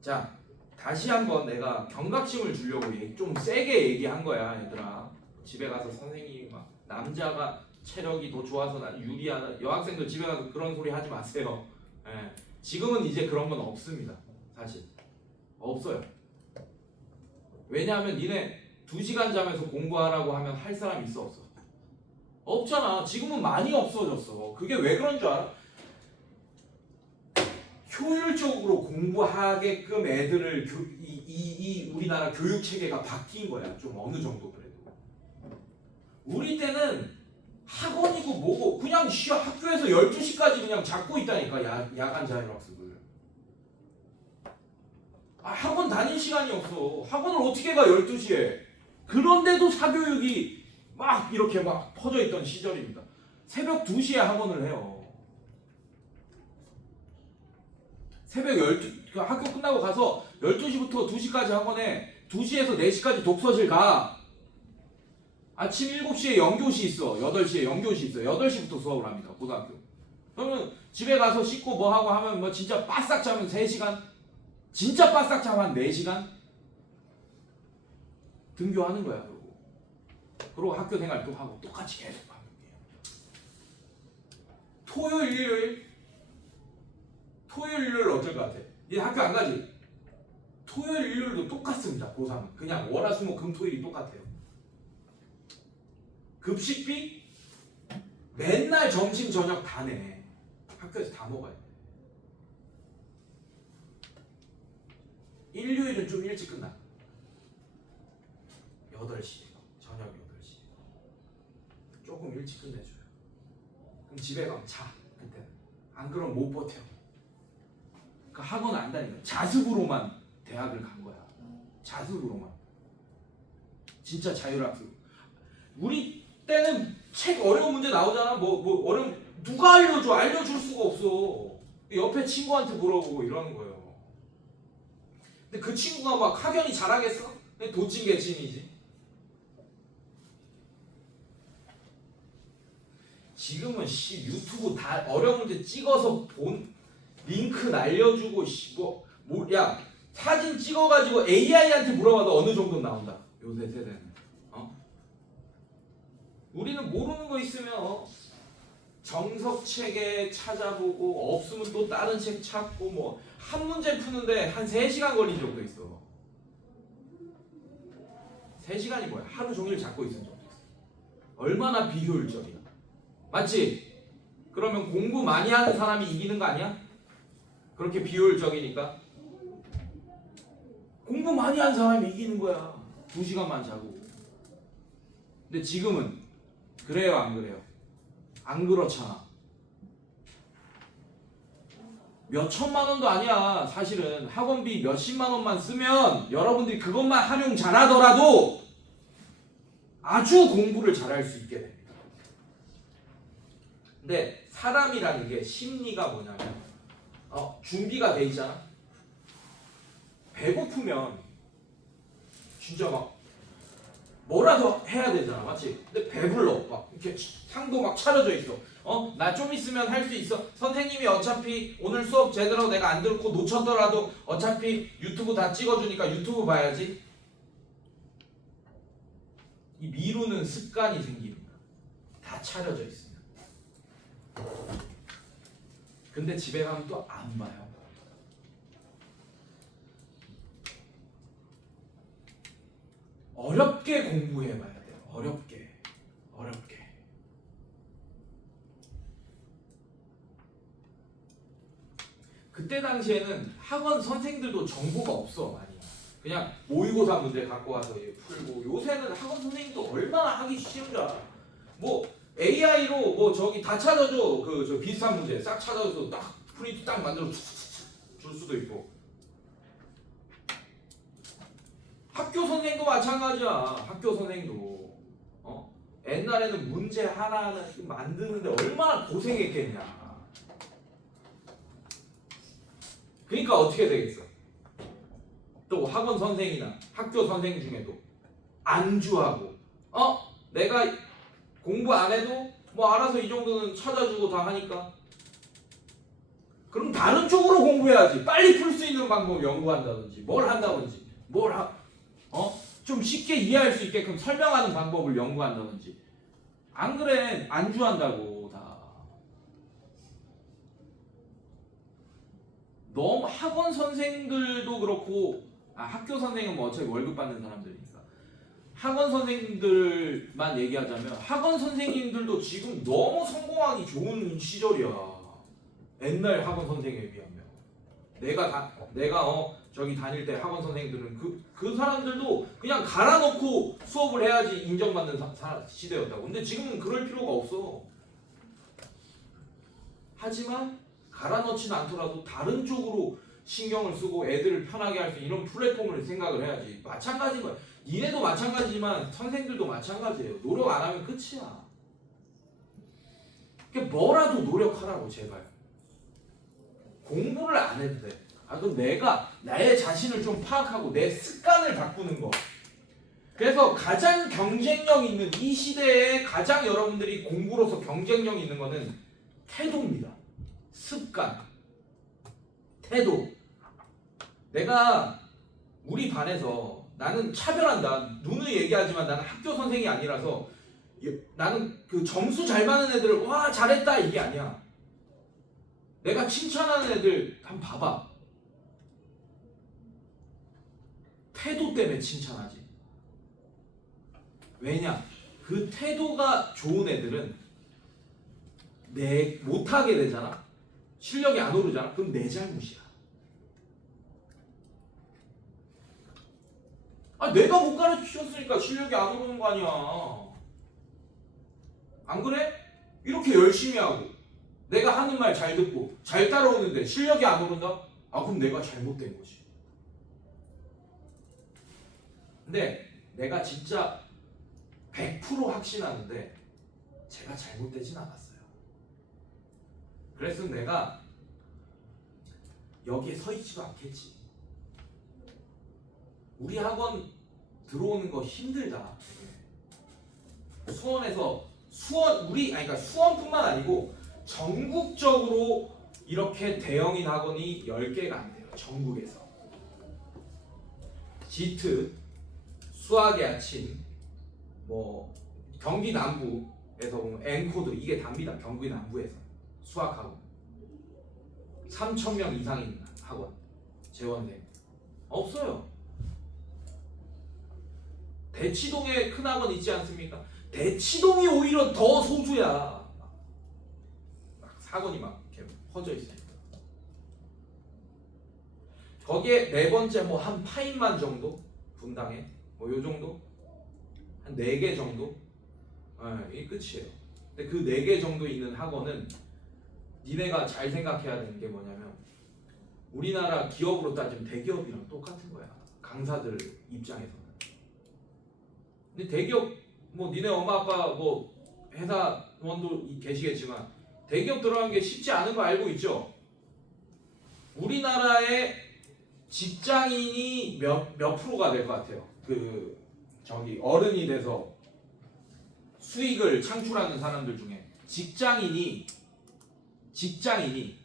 자, 다시 한번 내가 경각심을 주려고 좀 세게 얘기한 거야, 얘들아. 집에 가서 선생님이 막 남자가 체력이 더 좋아서 유리하다. 여학생들 집에 가서 그런 소리 하지 마세요. 지금은 이제 그런 건 없습니다. 사실 없어요. 왜냐하면 니네 2시간 자면서 공부하라고 하면 할 사람이 있어 없어? 없잖아. 지금은 많이 없어졌어. 그게 왜 그런 줄 알아? 효율적으로 공부하게끔 애들을 이 우리나라 교육 체계가 바뀐 거야. 좀 어느 정도 그래도. 우리 때는 학원이고 뭐고 그냥 학교에서 12시까지 그냥 잡고 있다니까. 야간 자율학습을. 학원 다닐 시간이 없어. 학원을 어떻게 가 12시에. 그런데도 사교육이 막 이렇게 막 퍼져 있던 시절입니다. 새벽 2시에 학원을 해요. 새벽 학교 끝나고 가서 12시부터 2시까지 학원에 2시에서 4시까지 독서실 가. 아침 7시에 영교시 있어. 8시에 영교시 있어. 8시부터 수업을 합니다. 고등학교. 그러면 집에 가서 씻고 뭐 하고 하면 뭐 진짜 바싹 자면 3시간? 진짜 바싹 자면 한 4시간? 등교하는 거야. 그리고 학교 생활 또 하고 똑같이 계속 하는 거예요. 토요일, 일요일 어떨 것 같아? 니 학교 안 가지? 토요일, 일요일도 똑같습니다. 고3은. 그냥 월, 화, 수, 목, 금, 토일이 똑같아요. 급식비? 맨날 점심, 저녁 다 내. 학교에서 다 먹어야 돼. 일요일은 좀 일찍 끝나. 8시. 저녁 8시. 조금 일찍 끝내줘요. 그럼 집에 가면 자. 그때는. 안 그러면 못 버텨. 그 학원 안 다니는 거야. 자습으로만 대학을 간 거야. 자습으로만. 진짜 자율학습. 우리 때는 책 어려운 문제 나오잖아. 뭐 어려운 누가 알려줘? 알려줄 수가 없어. 옆에 친구한테 물어보고 이러는 거예요. 근데 그 친구가 막 학연이 잘하겠어? 도찐개찐이지. 지금은 유튜브 다 어려운 문제 찍어서 본 링크 날려주고 야 사진 찍어가지고 AI한테 물어봐도 어느 정도 나온다. 요새 세대는. 우리는 모르는 거 있으면 정석책에 찾아보고 없으면 또 다른 책 찾고 뭐 한 문제 푸는데 한 3시간 걸린 적도 있어. 3시간이 뭐야? 하루 종일 잡고 있은 적도 있어. 얼마나 비효율적이야. 맞지? 그러면 공부 많이 하는 사람이 이기는 거 아니야? 그렇게 비효율적이니까. 공부 많이 한 사람이 이기는 거야. 2시간만 자고. 근데 지금은 그래요, 안 그래요? 안 그렇잖아. 몇 천만 원도 아니야. 사실은 학원비 몇십만 원만 쓰면 여러분들이 그것만 활용 잘하더라도 아주 공부를 잘할 수 있게 됩니다. 근데 사람이라는 게 심리가 뭐냐면 준비가 돼 있잖아. 배고프면 진짜 막 뭐라도 해야 되잖아, 맞지? 근데 배불러, 막 이렇게 상도 막 차려져 있어. 나 좀 있으면 할 수 있어. 선생님이 어차피 오늘 수업 제대로 내가 안 듣고 놓쳤더라도 어차피 유튜브 다 찍어주니까 유튜브 봐야지. 이 미루는 습관이 생깁니다. 다 차려져 있으면. 근데 집에 가면 또 안 봐요. 어렵게 공부해봐야 돼요. 어렵게. 그때 당시에는 학원 선생들도 정보가 없어 많이. 그냥 모의고사 문제 갖고 와서 풀고. 요새는 학원 선생님도 얼마나 하기 쉬운 줄 알아. 뭐 AI로 뭐 저기 다 찾아줘. 저 비슷한 문제 싹 찾아줘서 딱 프린트 딱 만들어 줄 수도 있고. 학교 선생도 마찬가지야. 학교 선생도 옛날에는 문제 하나하나 만드는데 얼마나 고생했겠냐. 그러니까 어떻게 되겠어? 또 학원 선생이나 학교 선생 중에도 안주하고 내가 공부 안 해도 뭐 알아서 이 정도는 찾아주고 다 하니까 그럼 다른 쪽으로 공부해야지. 빨리 풀 수 있는 방법 연구한다든지 뭘 한다든지 좀 쉽게 이해할 수 있게끔 설명하는 방법을 연구한다든지. 안 그래, 안주한다고 다. 너무 학원 선생들도 그렇고 학교 선생은 뭐 어차피 월급 받는 사람들이니까 학원 선생님들만 얘기하자면 학원 선생님들도 지금 너무 성공하기 좋은 시절이야. 옛날 학원 선생에 비하면. 내가 저기 다닐 때 학원 선생님들은 그 사람들도 그냥 갈아놓고 수업을 해야지 인정받는 시대였다고. 근데 지금은 그럴 필요가 없어. 하지만 갈아넣지는 않더라도 다른 쪽으로 신경을 쓰고 애들을 편하게 할 수 있는 이런 플랫폼을 생각을 해야지. 마찬가지인 거야. 니네도 마찬가지지만 선생들도 마찬가지예요. 노력 안 하면 끝이야. 그러니까 뭐라도 노력하라고 제발. 공부를 안 해도 돼. 그럼 내가 나의 자신을 좀 파악하고 내 습관을 바꾸는 거. 그래서 가장 경쟁력 있는 이 시대에 가장 여러분들이 공부로서 경쟁력 있는 거는 태도입니다. 습관, 태도. 내가 우리 반에서 나는 차별한다. 누누이 얘기하지만 나는 학교 선생이 아니라서 나는 그 점수 잘 받는 애들을 와 잘했다 이게 아니야. 내가 칭찬하는 애들 한번 봐봐. 태도 때문에 칭찬하지. 왜냐? 그 태도가 좋은 애들은 내 못하게 되잖아. 실력이 안 오르잖아. 그럼 내 잘못이야. 내가 못 가르치셨으니까 실력이 안 오르는 거 아니야. 안 그래? 이렇게 열심히 하고 내가 하는 말 잘 듣고 잘 따라오는데 실력이 안 오른다? 그럼 내가 잘못된 거지. 근데 내가 진짜 100% 확신하는데 제가 잘못되진 않았어요. 그래서 내가 여기에 서 있지도 않겠지. 우리 학원 들어오는 거 힘들다. 수원에서 그러니까 수원뿐만 아니고 전국적으로 이렇게 대형인 학원이 10개가 안 돼요. 전국에서. 지트, 수학의 아침, 경기 남부에서 보면 엔코드 이게 답니다. 경기 남부에서 수학학원 3,000명 이상인 학원 재원생 없어요. 대치동에 큰 학원 있지 않습니까? 대치동이 오히려 더 소수야. 학원이 막 이렇게 퍼져 있으니까. 거기에 네 번째 한 파인만 정도 분당에 요 정도 한 4개 정도 이게 끝이에요. 근데 그 4개 정도 있는 학원은 니네가 잘 생각해야 되는 게 뭐냐면 우리나라 기업으로 따지면 대기업이랑 똑같은 거야. 강사들 입장에서는. 근데 대기업 니네 엄마 아빠 회사원도 계시겠지만 대기업 들어가는 게 쉽지 않은 거 알고 있죠? 우리나라의 직장인이 몇 프로가 될 것 같아요? 어른이 돼서 수익을 창출하는 사람들 중에 직장인이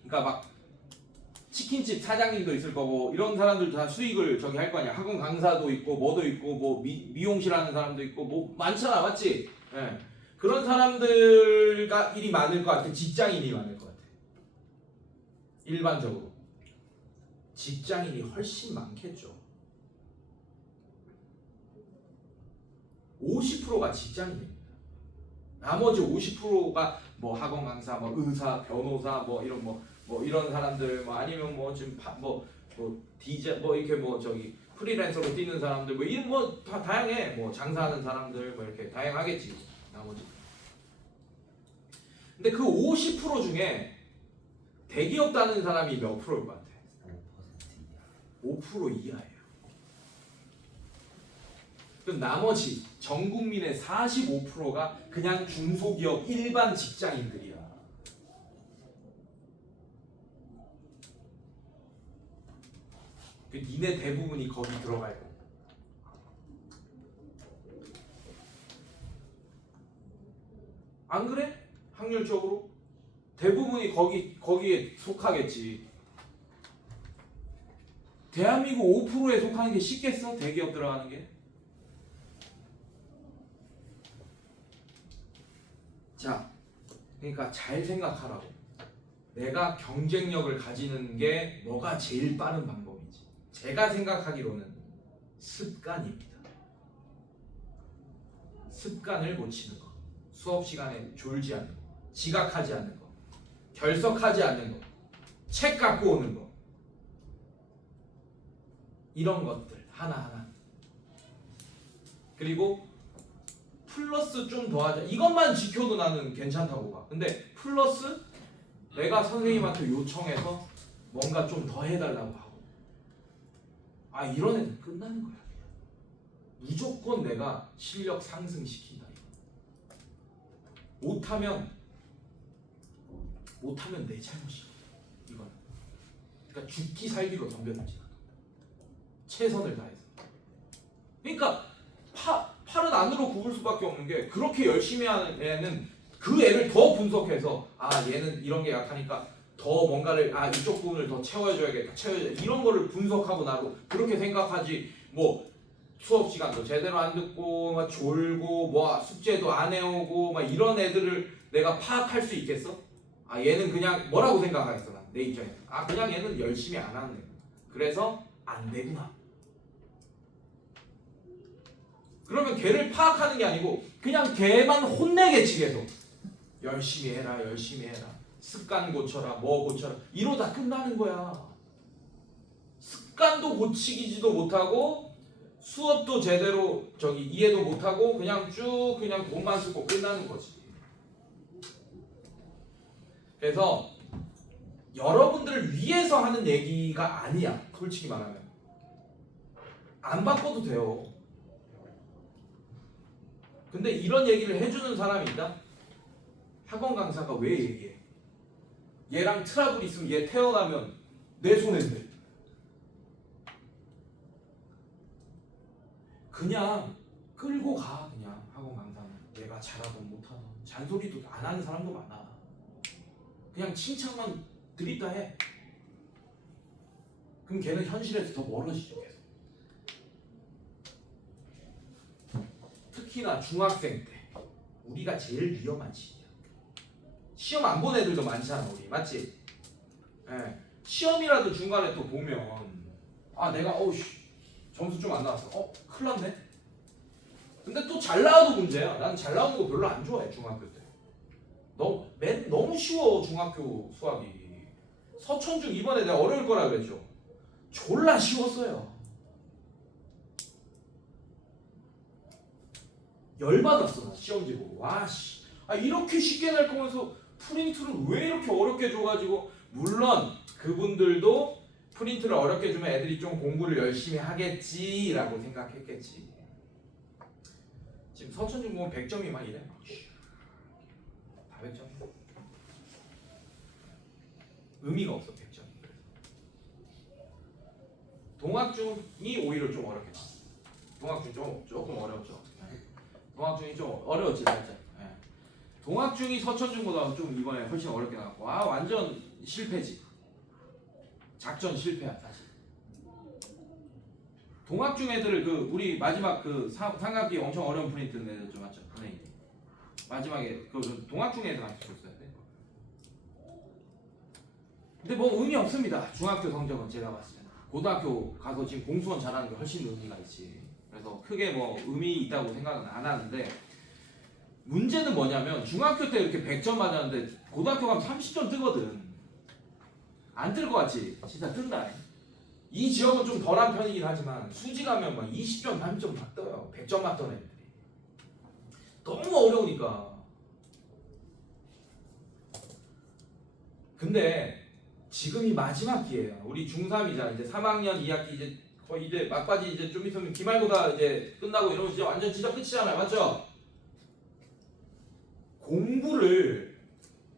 그러니까 막 치킨집 사장님도 있을 거고 이런 사람들 다 수익을 할 거 아니야. 학원 강사도 있고 뭐도 있고 미용실 하는 사람도 있고 많잖아. 맞지? 예. 그런 사람들가 일이 많을 것 같아. 직장인이 많을 것 같아. 일반적으로 직장인이 훨씬 많겠죠. 50%가 직장인입니다. 나머지 50%가 학원 강사, 의사, 변호사, 이런 사람들, 아니면 지금 디제, 이렇게 프리랜서로 뛰는 사람들, 이런 다 다양해. 장사하는 사람들, 이렇게 다양하겠지. 나머지. 근데 그 50% 중에 대기업 다는 사람이 몇 프로일 것 같아? 5% 이하예요. 그럼 나머지 전 국민의 45%가 그냥 중소기업 일반 직장인들이야. 니네 대부분이 거기 들어갈 거고. 안 그래? 확률적으로 대부분이 거기에 속하겠지. 대한민국 5%에 속하는 게 쉽겠어? 대기업 들어가는 게? 자, 그러니까 잘 생각하라고. 내가 경쟁력을 가지는 게 뭐가 제일 빠른 방법이지. 제가 생각하기로는 습관입니다. 습관을 고치는 거. 수업 시간에 졸지 않는 거. 지각하지 않는 거. 결석하지 않는 거. 책 갖고 오는 거. 이런 것들 하나하나. 그리고 플러스 좀 더 하자. 이것만 지켜도 나는 괜찮다고 봐. 근데 플러스 내가 선생님한테 요청해서 뭔가 좀 더 해달라고 하고. 이런 애는 끝나는 거야. 무조건 내가 실력 상승시킨다. 못하면 내 잘못이야. 이건. 그러니까 그러니까 죽기 살기로 덤벼들지. 최선을 다해서. 그러니까 팔은 안으로 굽을 수밖에 없는 게 그렇게 열심히 하는 애는 그 애를 더 분석해서 얘는 이런 게 약하니까 더 뭔가를 이쪽 부분을 더 채워줘야겠다 이런 거를 분석하고 나도 그렇게 생각하지 뭐 수업 시간도 제대로 안 듣고 막 졸고 뭐 숙제도 안 해오고 막 이런 애들을 내가 파악할 수 있겠어? 얘는 그냥 뭐라고 생각하겠어 난 내 입장에서 그냥 얘는 열심히 안 하는 애 그래서 안 되구나. 그러면 걔를 파악하는 게 아니고 그냥 걔만 혼내겠지 계속. 열심히 해라 습관 고쳐라 뭐 고쳐라 이러다 끝나는 거야. 습관도 고치지도 못하고 수업도 제대로 이해도 못하고 그냥 쭉 그냥 돈만 쓰고 끝나는 거지. 그래서 여러분들을 위해서 하는 얘기가 아니야. 솔직히 말하면 안 바꿔도 돼요. 근데 이런 얘기를 해주는 사람이 있다? 학원 강사가 왜 얘기해? 얘랑 트러블 있으면 얘 태어나면 내 손에 돼. 그냥 끌고 가. 그냥 학원 강사는 얘가 잘하든 못하든 잔소리도 안 하는 사람도 많아. 그냥 칭찬만 드립다 해. 그럼 걔는 현실에서 더 멀어지죠 계속. 특히나 중학생 때 우리가 제일 위험한 시기야. 시험 안 본 애들도 많잖아 우리 맞지? 예. 시험이라도 중간에 또 보면 내가 점수 좀 안 나왔어. 큰일 났네. 근데 또 잘 나와도 문제야. 나는 잘 나오는 거 별로 안 좋아해 중학교 때. 너무 쉬워 중학교 수학이. 서천중 이번에 내가 어려울 거라 그랬죠. 졸라 쉬웠어요. 열받았어 나 시험지 보고. 와씨 이렇게 쉽게 낼 거면서 프린트를 왜 이렇게 어렵게 줘가지고. 물론 그분들도 프린트를 어렵게 주면 애들이 좀 공부를 열심히 하겠지라고 생각했겠지. 지금 서천중 보면 100점이 막 이래. 다 100점. 의미가 없어 100점. 동학중이 오히려 좀 어렵게 나왔어. 동학중 조금 어려웠죠. 동학중이 좀 어려웠지 살짝. 동학중이 서천중보다 좀 이번에 훨씬 어렵게 나왔고 완전 실패지. 작전 실패야 사실. 동학중 애들을 우리 마지막 삼각기 엄청 어려운 프린트 내줬죠 맞죠? 선생님 마지막에 동학중 애들한테 줬어야 돼. 근데 뭐 의미 없습니다. 중학교 성적은 제가 봤을 때는 고등학교 가서 지금 공수원 잘하는 게 훨씬 의미가 있지. 그래서 크게 뭐 의미 있다고 생각은 안 하는데 문제는 뭐냐면 중학교 때 이렇게 100점 맞았는데 고등학교 가면 30점 뜨거든. 안 뜰 것 같지? 진짜 뜬다. 이 지역은 좀 덜한 편이긴 하지만 수지 가면 막 20점, 30점 다 떠요. 100점 맞던 애들이. 너무 어려우니까. 근데 지금이 마지막 기회야. 우리 중3이잖아. 이제 3학년 2학기 이제 거의 이제 막바지 이제 좀 있으면 기말고사 이제 끝나고 이러면 이제 완전 진짜 끝이잖아요. 맞죠? 공부를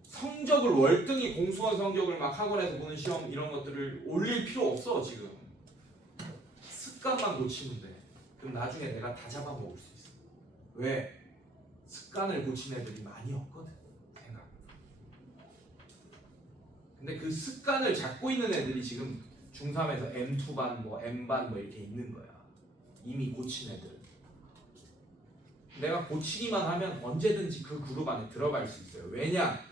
성적을 월등히 공수원 성적을 막 학원에서 보는 시험 이런 것들을 올릴 필요 없어 지금. 습관만 고치면 돼. 그럼 나중에 내가 다 잡아먹을 수 있어. 왜? 습관을 고친 애들이 많이 없거든. 생각. 근데 그 습관을 잡고 있는 애들이 지금 중3에서 M2반 뭐 M반 뭐 이렇게 있는 거야. 이미 고친 애들. 내가 고치기만 하면 언제든지 그 그룹 안에 들어갈 수 있어요. 왜냐?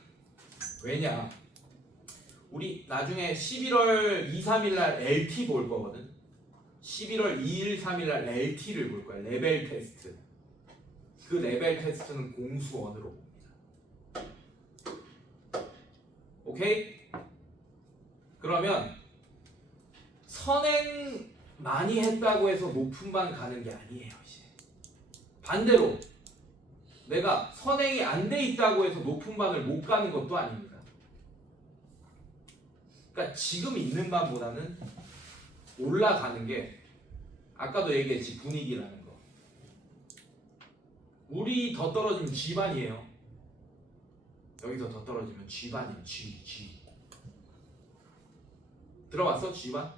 우리 나중에 11월 2, 3일 날 LT 볼 거거든. 11월 2일, 3일 날 LT를 볼 거야. 레벨 테스트. 그 레벨 테스트는 공수원으로 봅니다. 오케이? 그러면 선행 많이 했다고 해서 높은 반 가는 게 아니에요. 이제. 반대로 내가 선행이 안 돼 있다고 해서 높은 반을 못 가는 것도 아닙니다. 그러니까 지금 있는 반보다는 올라가는 게 아까도 얘기했지 분위기라는 거. 우리 더 떨어지면 G반이에요. 여기서 더 떨어지면 G반이에요. G. 들어봤어? G반?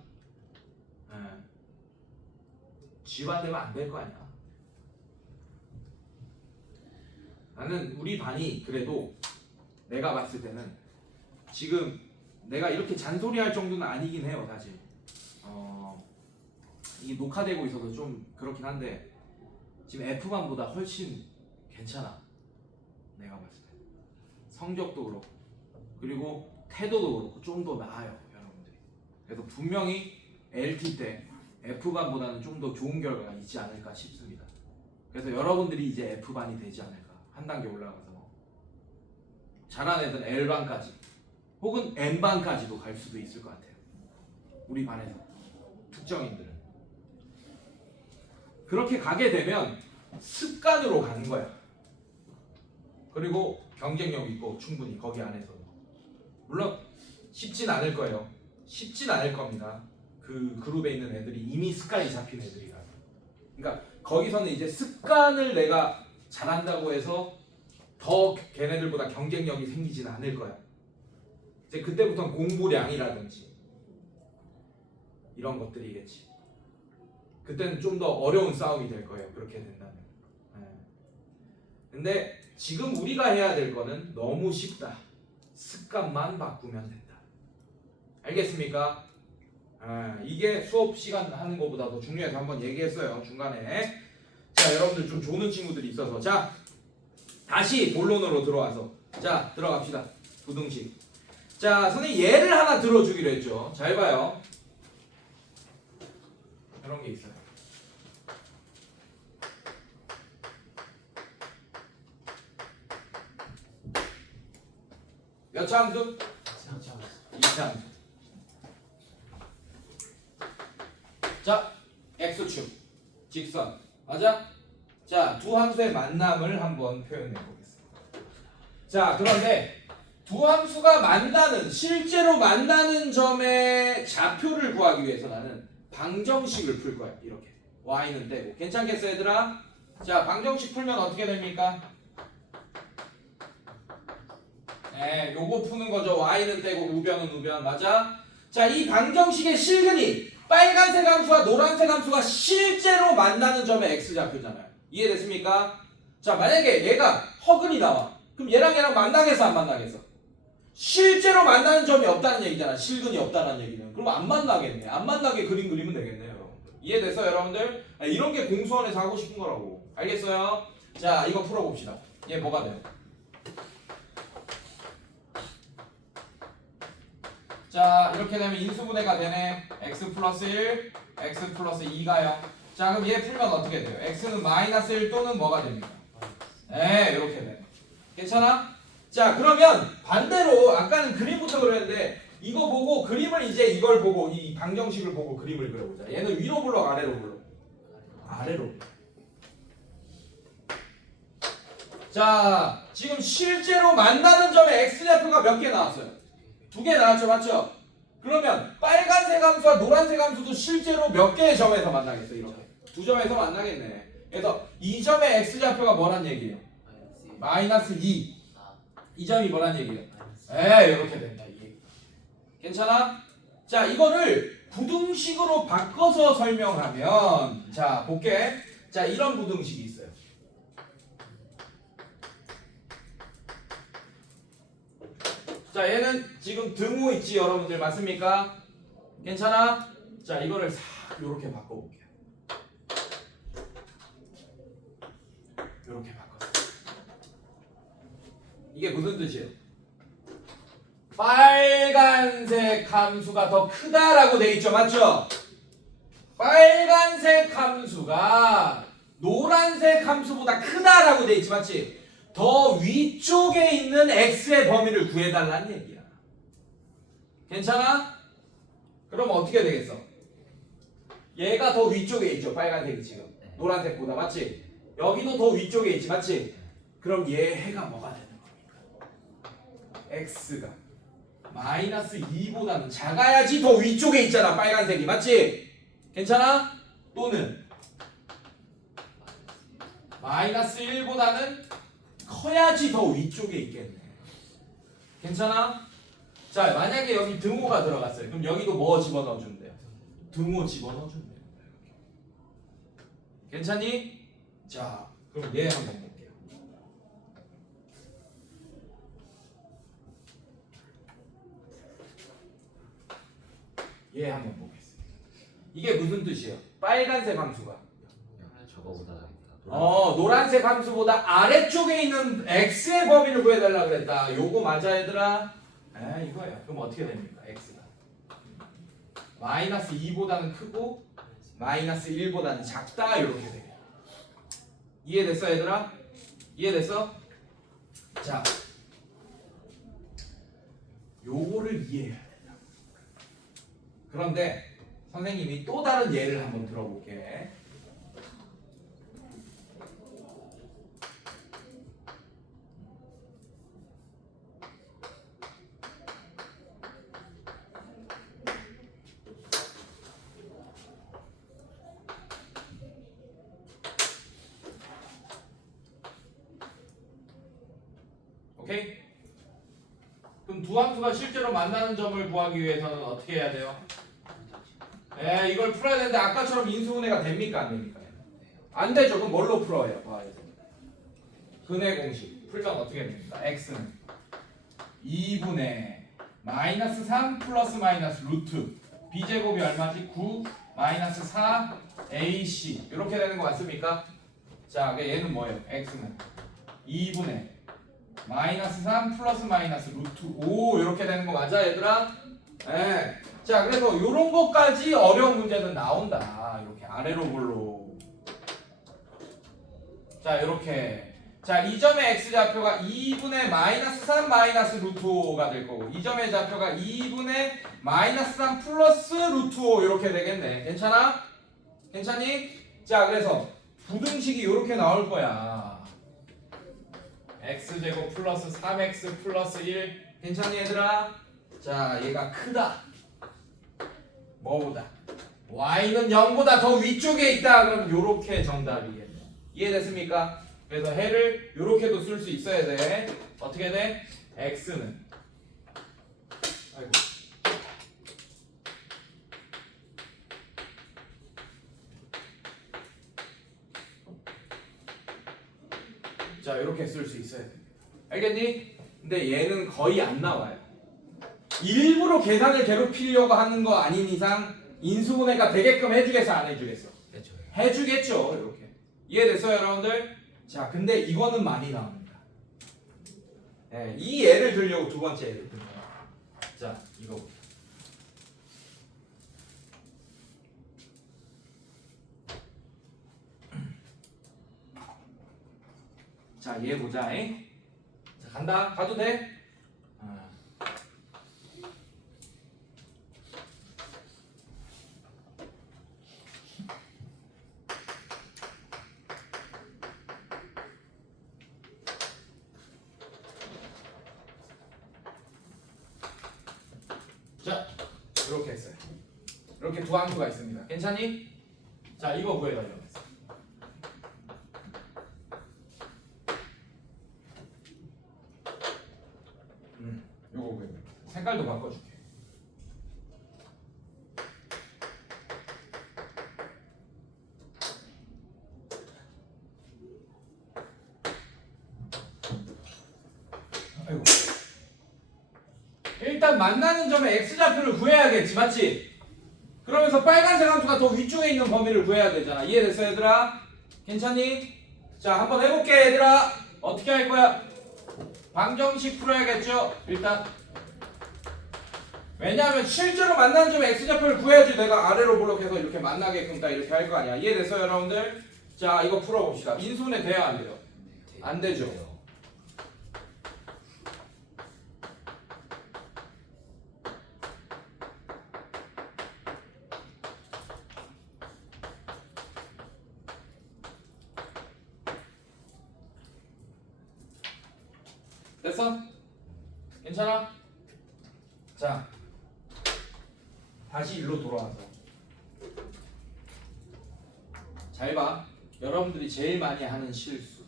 예. G반 되면 안 될 거 아니야. 나는 우리 반이 그래도 내가 봤을 때는 지금 내가 이렇게 잔소리할 정도는 아니긴 해요, 사실. 이게 녹화되고 있어서 좀 그렇긴 한데 지금 F반보다 훨씬 괜찮아. 내가 봤을 때 성적도 그렇고 그리고 태도도 그렇고 좀 더 나아요, 여러분들이. 그래서 분명히 LT 때 F반보다는 좀 더 좋은 결과가 있지 않을까 싶습니다. 그래서 여러분들이 이제 F반이 되지 않을까. 한 단계 올라가서 잘하는 애들은 L반까지 혹은 N반까지도 갈 수도 있을 것 같아요. 우리 반에서 특정인들은 그렇게 가게 되면 습관으로 가는 거야. 그리고 경쟁력 있고 충분히 거기 안에서 물론 쉽진 않을 거예요. 쉽진 않을 겁니다. 그 그룹에 있는 애들이 이미 습관이 잡힌 애들이라. 그러니까 거기서는 이제 습관을 내가 잘한다고 해서 더 걔네들보다 경쟁력이 생기진 않을 거야. 이제 그때부터는 공부량이라든지 이런 것들이겠지. 그때는 좀 더 어려운 싸움이 될 거예요. 그렇게 된다면. 근데 지금 우리가 해야 될 거는 너무 쉽다. 습관만 바꾸면 된다. 알겠습니까? 이게 수업 시간 하는 것보다 더 중요해서 한번 얘기했어요. 중간에. 자, 여러분들 좀 조는 친구들이 있어서. 자, 다시 본론으로 들어와서. 자, 들어갑시다. 부등식. 자, 선생님 예를 하나 들어주기로 했죠. 잘 봐요. 이런 게 있어요. 몇 차 함수? 2차 함수. 자, x축, 직선, 맞아? 자, 두 함수의 만남을 한번 표현해 보겠습니다. 자, 그런데 두 함수가 만나는, 실제로 만나는 점의 좌표를 구하기 위해서 나는 방정식을 풀 거야. 이렇게. y는 떼고. 괜찮겠어, 얘들아? 자, 방정식 풀면 어떻게 됩니까? 네, 요거 푸는 거죠. y는 떼고 우변은 우변. 맞아? 자, 이 방정식의 실근이 빨간색 함수와 노란색 함수가 실제로 만나는 점의 x좌표잖아요. 이해됐습니까? 자, 만약에 얘가 허근이 나와. 그럼 얘랑 만나겠어, 안 만나겠어? 실제로 만나는 점이 없다는 얘기잖아. 실근이 없다는 얘기는. 그럼 안 만나겠네. 안 만나게 그림 그리면 되겠네요, 여러분들. 이해됐어요, 여러분들? 이런 게 공수원에서 하고 싶은 거라고. 알겠어요? 자, 이거 풀어봅시다. 얘 뭐가 돼요? 자, 이렇게 되면 인수분해가 되네. x 플러스 1, x 플러스 2가 0. 자, 그럼 얘 풀면 어떻게 돼요? x는 마이너스 1 또는 뭐가 됩니까? 네, 이렇게 돼. 괜찮아? 자, 그러면 반대로 아까는 그림부터 그렸는데 이거 보고 그림을 이제 이걸 보고 이 방정식을 보고 그림을 그려보자. 얘는 위로 불러, 아래로 불러? 아래로. 자, 지금 실제로 만나는 점의 x좌표가 몇 개 나왔어요? 2개 나왔죠, 맞죠? 그러면 빨간색 함수와 노란색 함수도 실제로 몇 개의 점에서 만나겠어? 이렇게 2점에서 만나겠네. 그래서 이 점의 x좌표가 뭐란 얘기예요? 마이너스 2. 이 점이 뭐란 얘기예요? 이렇게 된다. 이게 괜찮아? 자, 이거를 부등식으로 바꿔서 설명하면, 자, 볼게. 자, 이런 부등식이 있어요. 자, 얘는 지금 등호 있지, 여러분들 맞습니까? 괜찮아? 자, 이거를 싹 요렇게 바꿔볼게요. 요렇게 바꿨어. 이게 무슨 뜻이에요? 빨간색 함수가 더 크다라고 돼 있죠, 맞죠? 빨간색 함수가 노란색 함수보다 크다라고 돼 있지, 맞지? 더 위쪽에 있는 x의 범위를 구해달라는 얘기야. 괜찮아? 그럼 어떻게 되겠어? 얘가 더 위쪽에 있죠, 빨간색이 지금. 노란색보다, 맞지? 여기도 더 위쪽에 있지, 맞지? 그럼 얘 해가 뭐가 되는 겁니까? x가 마이너스 2보다는 작아야지 더 위쪽에 있잖아, 빨간색이, 맞지? 괜찮아? 또는 마이너스 1보다는 커야지 더 위쪽에 있겠네. 괜찮아? 자, 만약에 여기 등호가 들어갔어요. 그럼 여기도 뭐 집어넣어주면 돼요? 등호 집어넣어주면 돼요. 괜찮니? 자, 그럼 얘 한번 볼게요. 얘 한번 보겠습니다. 이게 무슨 뜻이에요? 빨간색 함수가 저거보다 낫다. 노란색 함수보다 아래쪽에 있는 x의 범위를 구해달라 그랬다. 요거 맞아 얘들아? 이거예요. 그럼 어떻게 됩니까? x가 마이너스 2보다는 크고 마이너스 1보다는 작다. 이렇게 돼요. 이해됐어 얘들아? 이해됐어? 자, 요거를 이해해야 된다. 그런데 선생님이 또 다른 예를 한번 들어볼게. 오케이? 그럼 두 함수가 실제로 만나는 점을 구하기 위해서는 어떻게 해야 돼요? 이걸 풀어야 되는데 아까처럼 인수분해가 됩니까? 안 됩니까? 안 되죠. 그럼 뭘로 풀어요? 근해 공식 풀면 어떻게 됩니까? x는 2분의 마이너스 3 플러스 마이너스 루트 b제곱이 얼마지? 9 마이너스 4 ac 이렇게 되는 거 맞습니까? 자, 얘는 뭐예요? x는 2분의 마이너스 3 플러스 마이너스 루트 5 이렇게 되는 거 맞아 얘들아? 자, 그래서 이런 것까지 어려운 문제는 나온다. 이렇게 아래로 볼로. 자, 이렇게. 자, 이 점의 x좌표가 2분의 마이너스 3 마이너스 루트 5가 될 거고 이 점의 좌표가 2분의 마이너스 3 플러스 루트 5 이렇게 되겠네. 괜찮아? 괜찮니? 자, 그래서 부등식이 이렇게 나올 거야. x제곱 플러스 3x 플러스 1 괜찮니 얘들아? 자, 얘가 크다. 뭐보다? y는 0보다 더 위쪽에 있다. 그럼 요렇게 정답이겠네. 이해됐습니까? 그래서 해를 요렇게도 쓸 수 있어야 돼. 어떻게 돼? x는 아이고. 자, 이렇게 쓸 수 있어야 됩니다. 알겠니? 근데 얘는 거의 안 나와요. 일부러 계산을 괴롭히려고 하는 거 아닌 이상 인수분해가 되게끔 해주겠어, 안 해주겠어? 해주겠죠. 이렇게. 이해됐어요, 여러분들? 자, 근데 이거는 많이 나옵니다. 이 예를 들려고 두 번째 예를 듭니다. 자, 이거. 자, 얘 보자. 자, 간다. 가도 돼? 자, 이렇게 했어요. 이렇게 두 함수가 있습니다. 괜찮니? 자, 이거 구해달라고 했어. 요거 구해. 색깔도 바꿔줄게. 아이고. 일단 만나는 점의 x좌표를 구해야겠지, 맞지? 그러면서 빨간색 함수가 더 위쪽에 있는 범위를 구해야 되잖아. 이해됐어, 얘들아? 괜찮니? 자, 한번 해볼게, 얘들아. 어떻게 할 거야? 방정식 풀어야겠죠? 일단. 왜냐하면 실제로 만나는 점의 x좌표를 구해야지 내가 아래로 블록해서 이렇게 만나게끔 딱 이렇게 할 거 아니야. 이해됐어, 여러분들? 자, 이거 풀어봅시다. 인수분해 돼요, 안 돼요? 안 되죠. 됐어? 괜찮아? 자, 다시 일로 돌아와서 잘 봐. 여러분들이 제일 많이 하는 실수.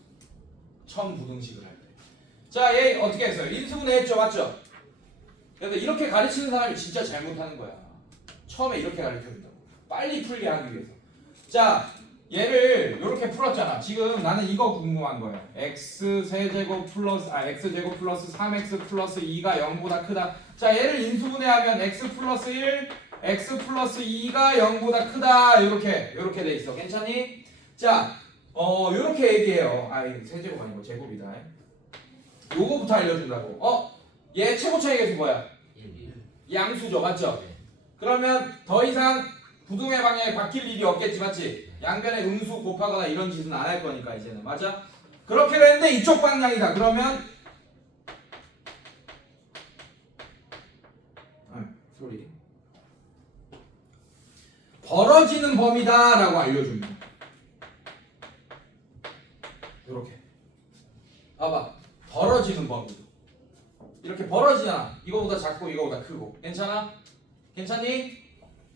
처음 부등식을 할 때. 자, 얘 어떻게 했어요? 인수분해 했죠, 맞죠? 그래서 이렇게 가르치는 사람이 진짜 잘못하는 거야. 처음에 이렇게 가르쳐준다고. 빨리 풀게 하기 위해서. 자, 얘를 이렇게 풀었잖아. 지금 나는 이거 궁금한 거예요. x제곱 플러스 x제곱 플러스 3x 플러스 2가 0보다 크다. 자, 얘를 인수분해하면 x 플러스 1, x 플러스 2가 0보다 크다. 이렇게 돼 있어. 괜찮니? 자, 이렇게 얘기해요. 이거 세제곱 아니고 제곱이다. 요거부터 알려준다고. 얘 최고 차이 계수 뭐야? 1. 양수죠, 맞죠? 네. 그러면 더 이상 부동의 방향이 바뀔 일이 없겠지, 맞지? 양변에 음수 곱하거나 이런 짓은 안 할 거니까 이제는, 맞아? 그렇게 됐는데 이쪽 방향이다. 그러면 소리 벌어지는 범위다라고 알려줍니다. 이렇게 봐봐, 벌어지는 범위. 이렇게 벌어지잖아. 이거보다 작고 이거보다 크고. 괜찮아? 괜찮니?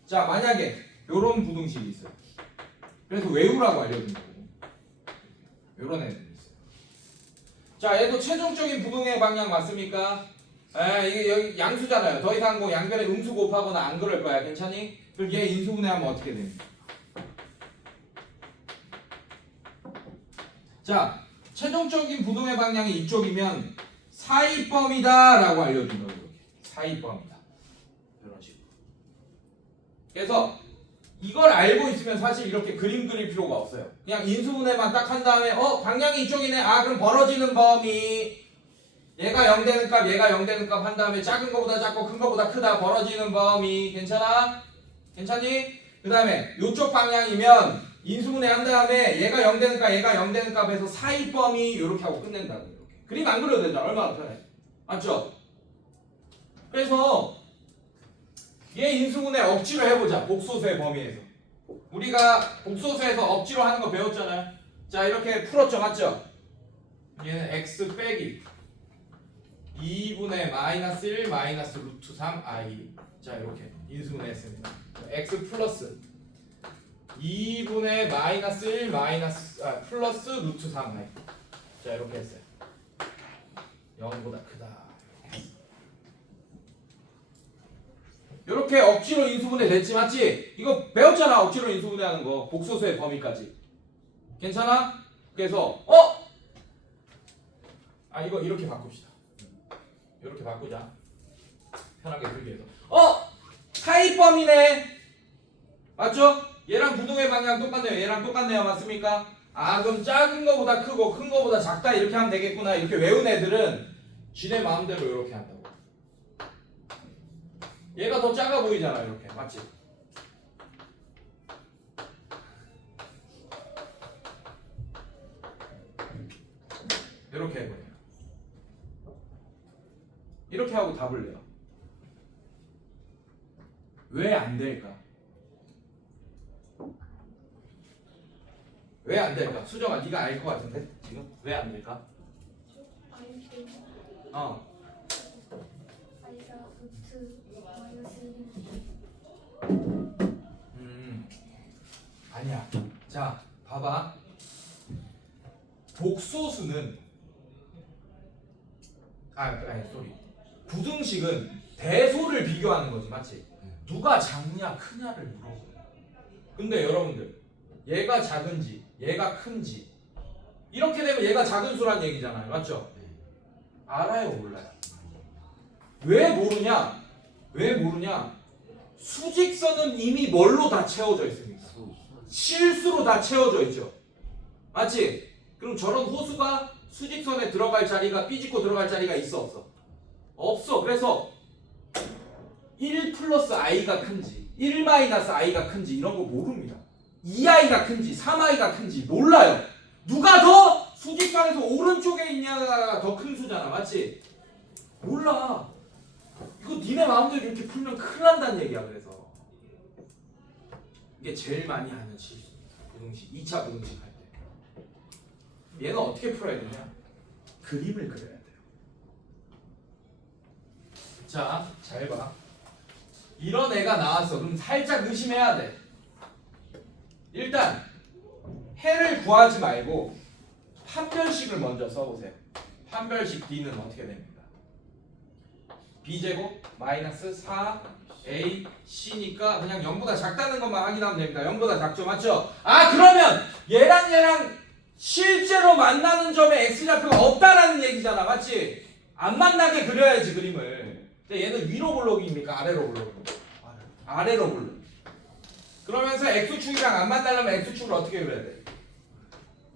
자, 만약에 요런 부등식이 있어요. 그래서 외우라고 알려준다고. 요런 애들이 있어요. 자, 얘도 최종적인 부등의 방향 맞습니까? 이게 여기 양수잖아요. 더 이상 뭐 양변에 음수 곱하거나 안 그럴 거야. 괜찮니? 그럼 얘 인수분해하면 어떻게 됩니까? 자, 최종적인 부등의 방향이 이쪽이면 사이범위다라고 알려준다고. 이렇게. 사이범위다. 이런 식으로. 그래서 이걸 알고 있으면 사실 이렇게 그림 그릴 필요가 없어요. 그냥 인수분해만 딱 한 다음에 방향이 이쪽이네. 그럼 벌어지는 범위. 얘가 0 되는 값, 얘가 0 되는 값 한 다음에 작은 거보다 작고 큰 거보다 크다. 벌어지는 범위. 괜찮아? 괜찮니? 그 다음에 이쪽 방향이면 인수분해 한 다음에 얘가 0 되는 값, 얘가 0 되는 값에서 사이 범위 이렇게 하고 끝낸다고. 이렇게. 그림 안 그려도 된다. 얼마나 편해. 맞죠? 그래서 얘 인수분해 억지로 해보자. 복소수의 범위에서. 우리가 복소수에서 억지로 하는 거 배웠잖아요. 자, 이렇게 풀었죠. 맞죠? 얘는 x 빼기 2분의 마이너스 1 마이너스 루트 3i. 자, 이렇게 인수분해 했습니다. x 플러스 2분의 마이너스 1 마이너스 플러스 루트 3i. 자, 이렇게 했어요. 0보다 크다. 이렇게 억지로 인수분해 됐지, 맞지? 이거 배웠잖아. 억지로 인수분해하는 거. 복소수의 범위까지. 괜찮아? 그래서 이거 이렇게 바꿉시다. 이렇게 바꾸자. 편하게 들기 위해서. 사이 범위네. 맞죠? 얘랑 부동의 방향 똑같네요. 얘랑 똑같네요. 맞습니까? 그럼 작은 거보다 크고 큰 거보다 작다 이렇게 하면 되겠구나. 이렇게 외운 애들은 지네 마음대로 이렇게 한다고. 얘가 더 작아 보이잖아. 이렇게. 맞지? 이렇게 해버려요. 이렇게 하고 답을 내요. 왜 안 될까? 왜 안 될까? 수정아, 네가 알 것 같은데 지금 왜 안 될까? 아니야. 자, 봐봐. 복소수는 쏘리. 부등식은 대소를 비교하는 거지, 맞지? 누가 작냐 크냐를 물어보는 거야. 근데 여러분들, 얘가 작은지 얘가 큰지 이렇게 되면 얘가 작은 수란 얘기잖아요, 맞죠? 알아요, 몰라요? 왜 모르냐? 왜 모르냐? 수직선은 이미 뭘로 다 채워져 있습니다. 실수로 다 채워져 있죠. 맞지? 그럼 저런 호수가 수직선에 들어갈 자리가 삐집고 들어갈 자리가 있어 없어? 없어. 그래서 1 플러스 i가 큰지 1 마이너스 i가 큰지 이런 거 모릅니다. 2i가 큰지 3i가 큰지 몰라요. 누가 더 수직선에서 오른쪽에 있냐가 더 큰 수잖아, 맞지? 몰라. 이거 니네 마음대로 이렇게 풀면 큰일 난다는 얘기야. 그래서 이게 제일 많이 하는 실수입니다. 부등식, 2차 부등식 할 때 얘는 어떻게 풀어야 되냐? 그림을 그려야 돼요. 자, 잘 봐. 이런 애가 나왔어. 그럼 살짝 의심해야 돼. 일단 해를 구하지 말고 판별식을 먼저 써보세요. 판별식 D는 어떻게 됩니까? b제곱 마이너스 4ac니까 그냥 0보다 작다는 것만 확인하면 됩니다. 0보다 작죠, 맞죠? 아, 그러면 얘랑 실제로 만나는 점에 x좌표가 없다라는 얘기잖아, 맞지? 안 만나게 그려야지 그림을. 근데 얘는 위로 블록입니까? 아래로 블록입니까? 아래로 블록. 그러면서 x축이랑 안 만나려면 x축을 어떻게 그려야 돼?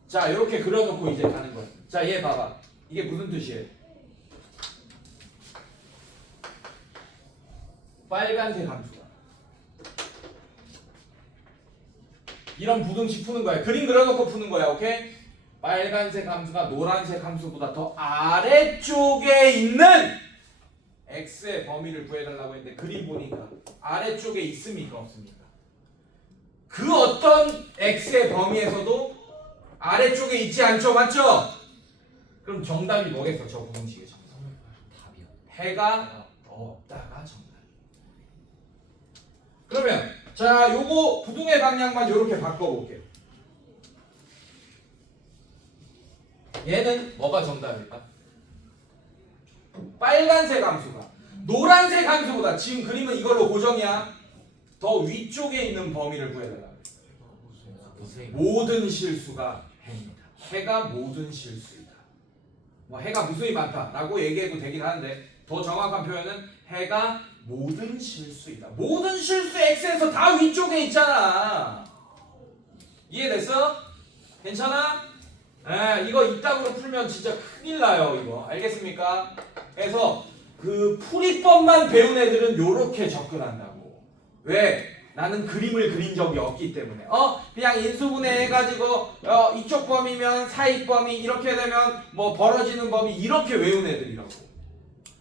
자, 이렇게 그려놓고 이제 가는 거야. 자, 얘 봐봐. 이게 무슨 뜻이에요? 빨간색 함수가 이런 부등식 푸는 거야. 그림 그려놓고 푸는 거야. 오케이? 빨간색 함수가 노란색 함수보다 더 아래쪽에 있는 x의 범위를 구해달라고 했는데 그림 보니까 아래쪽에 있습니까? 없습니까? 그 어떤 x의 범위에서도 아래쪽에 있지 않죠? 맞죠? 그럼 정답이 뭐겠어? 저 부등식의 정답. 답이요. 해가 없다가 정답. 그러면 자, 요거 부등의 방향만 요렇게 바꿔볼게요. 얘는 뭐가 정답일까? 빨간색 함수가 노란색 함수보다, 지금 그림은 이걸로 고정이야, 더 위쪽에 있는 범위를 구해달라. 모든 실수가 해입니다. 해가 모든 실수이다. 뭐 해가 무수히 많다라고 얘기해도 되긴 하는데 더 정확한 표현은 해가 모든 실수이다. 모든 실수 x에서 다 위쪽에 있잖아. 이해됐어? 괜찮아? 이거 이따구로 풀면 진짜 큰일 나요, 이거. 알겠습니까? 그래서 그 풀이법만 배운 애들은 요렇게 접근한다고. 왜? 나는 그림을 그린 적이 없기 때문에. 그냥 인수분해 해가지고 이쪽 범위면 사이 범위 이렇게 되면 뭐 벌어지는 범위 이렇게 외운 애들이라고.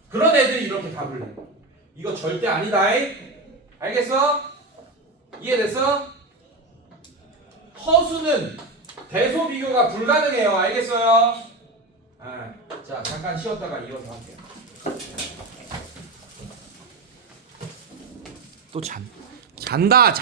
그런 애들이 이렇게 답을 내. 이거 절대 아니다. 알겠어? 이해됐어? 허수는 대소 비교가 불가능해요. 알겠어요? 자, 잠깐 쉬었다가 이어서 할게요. 또 잔다.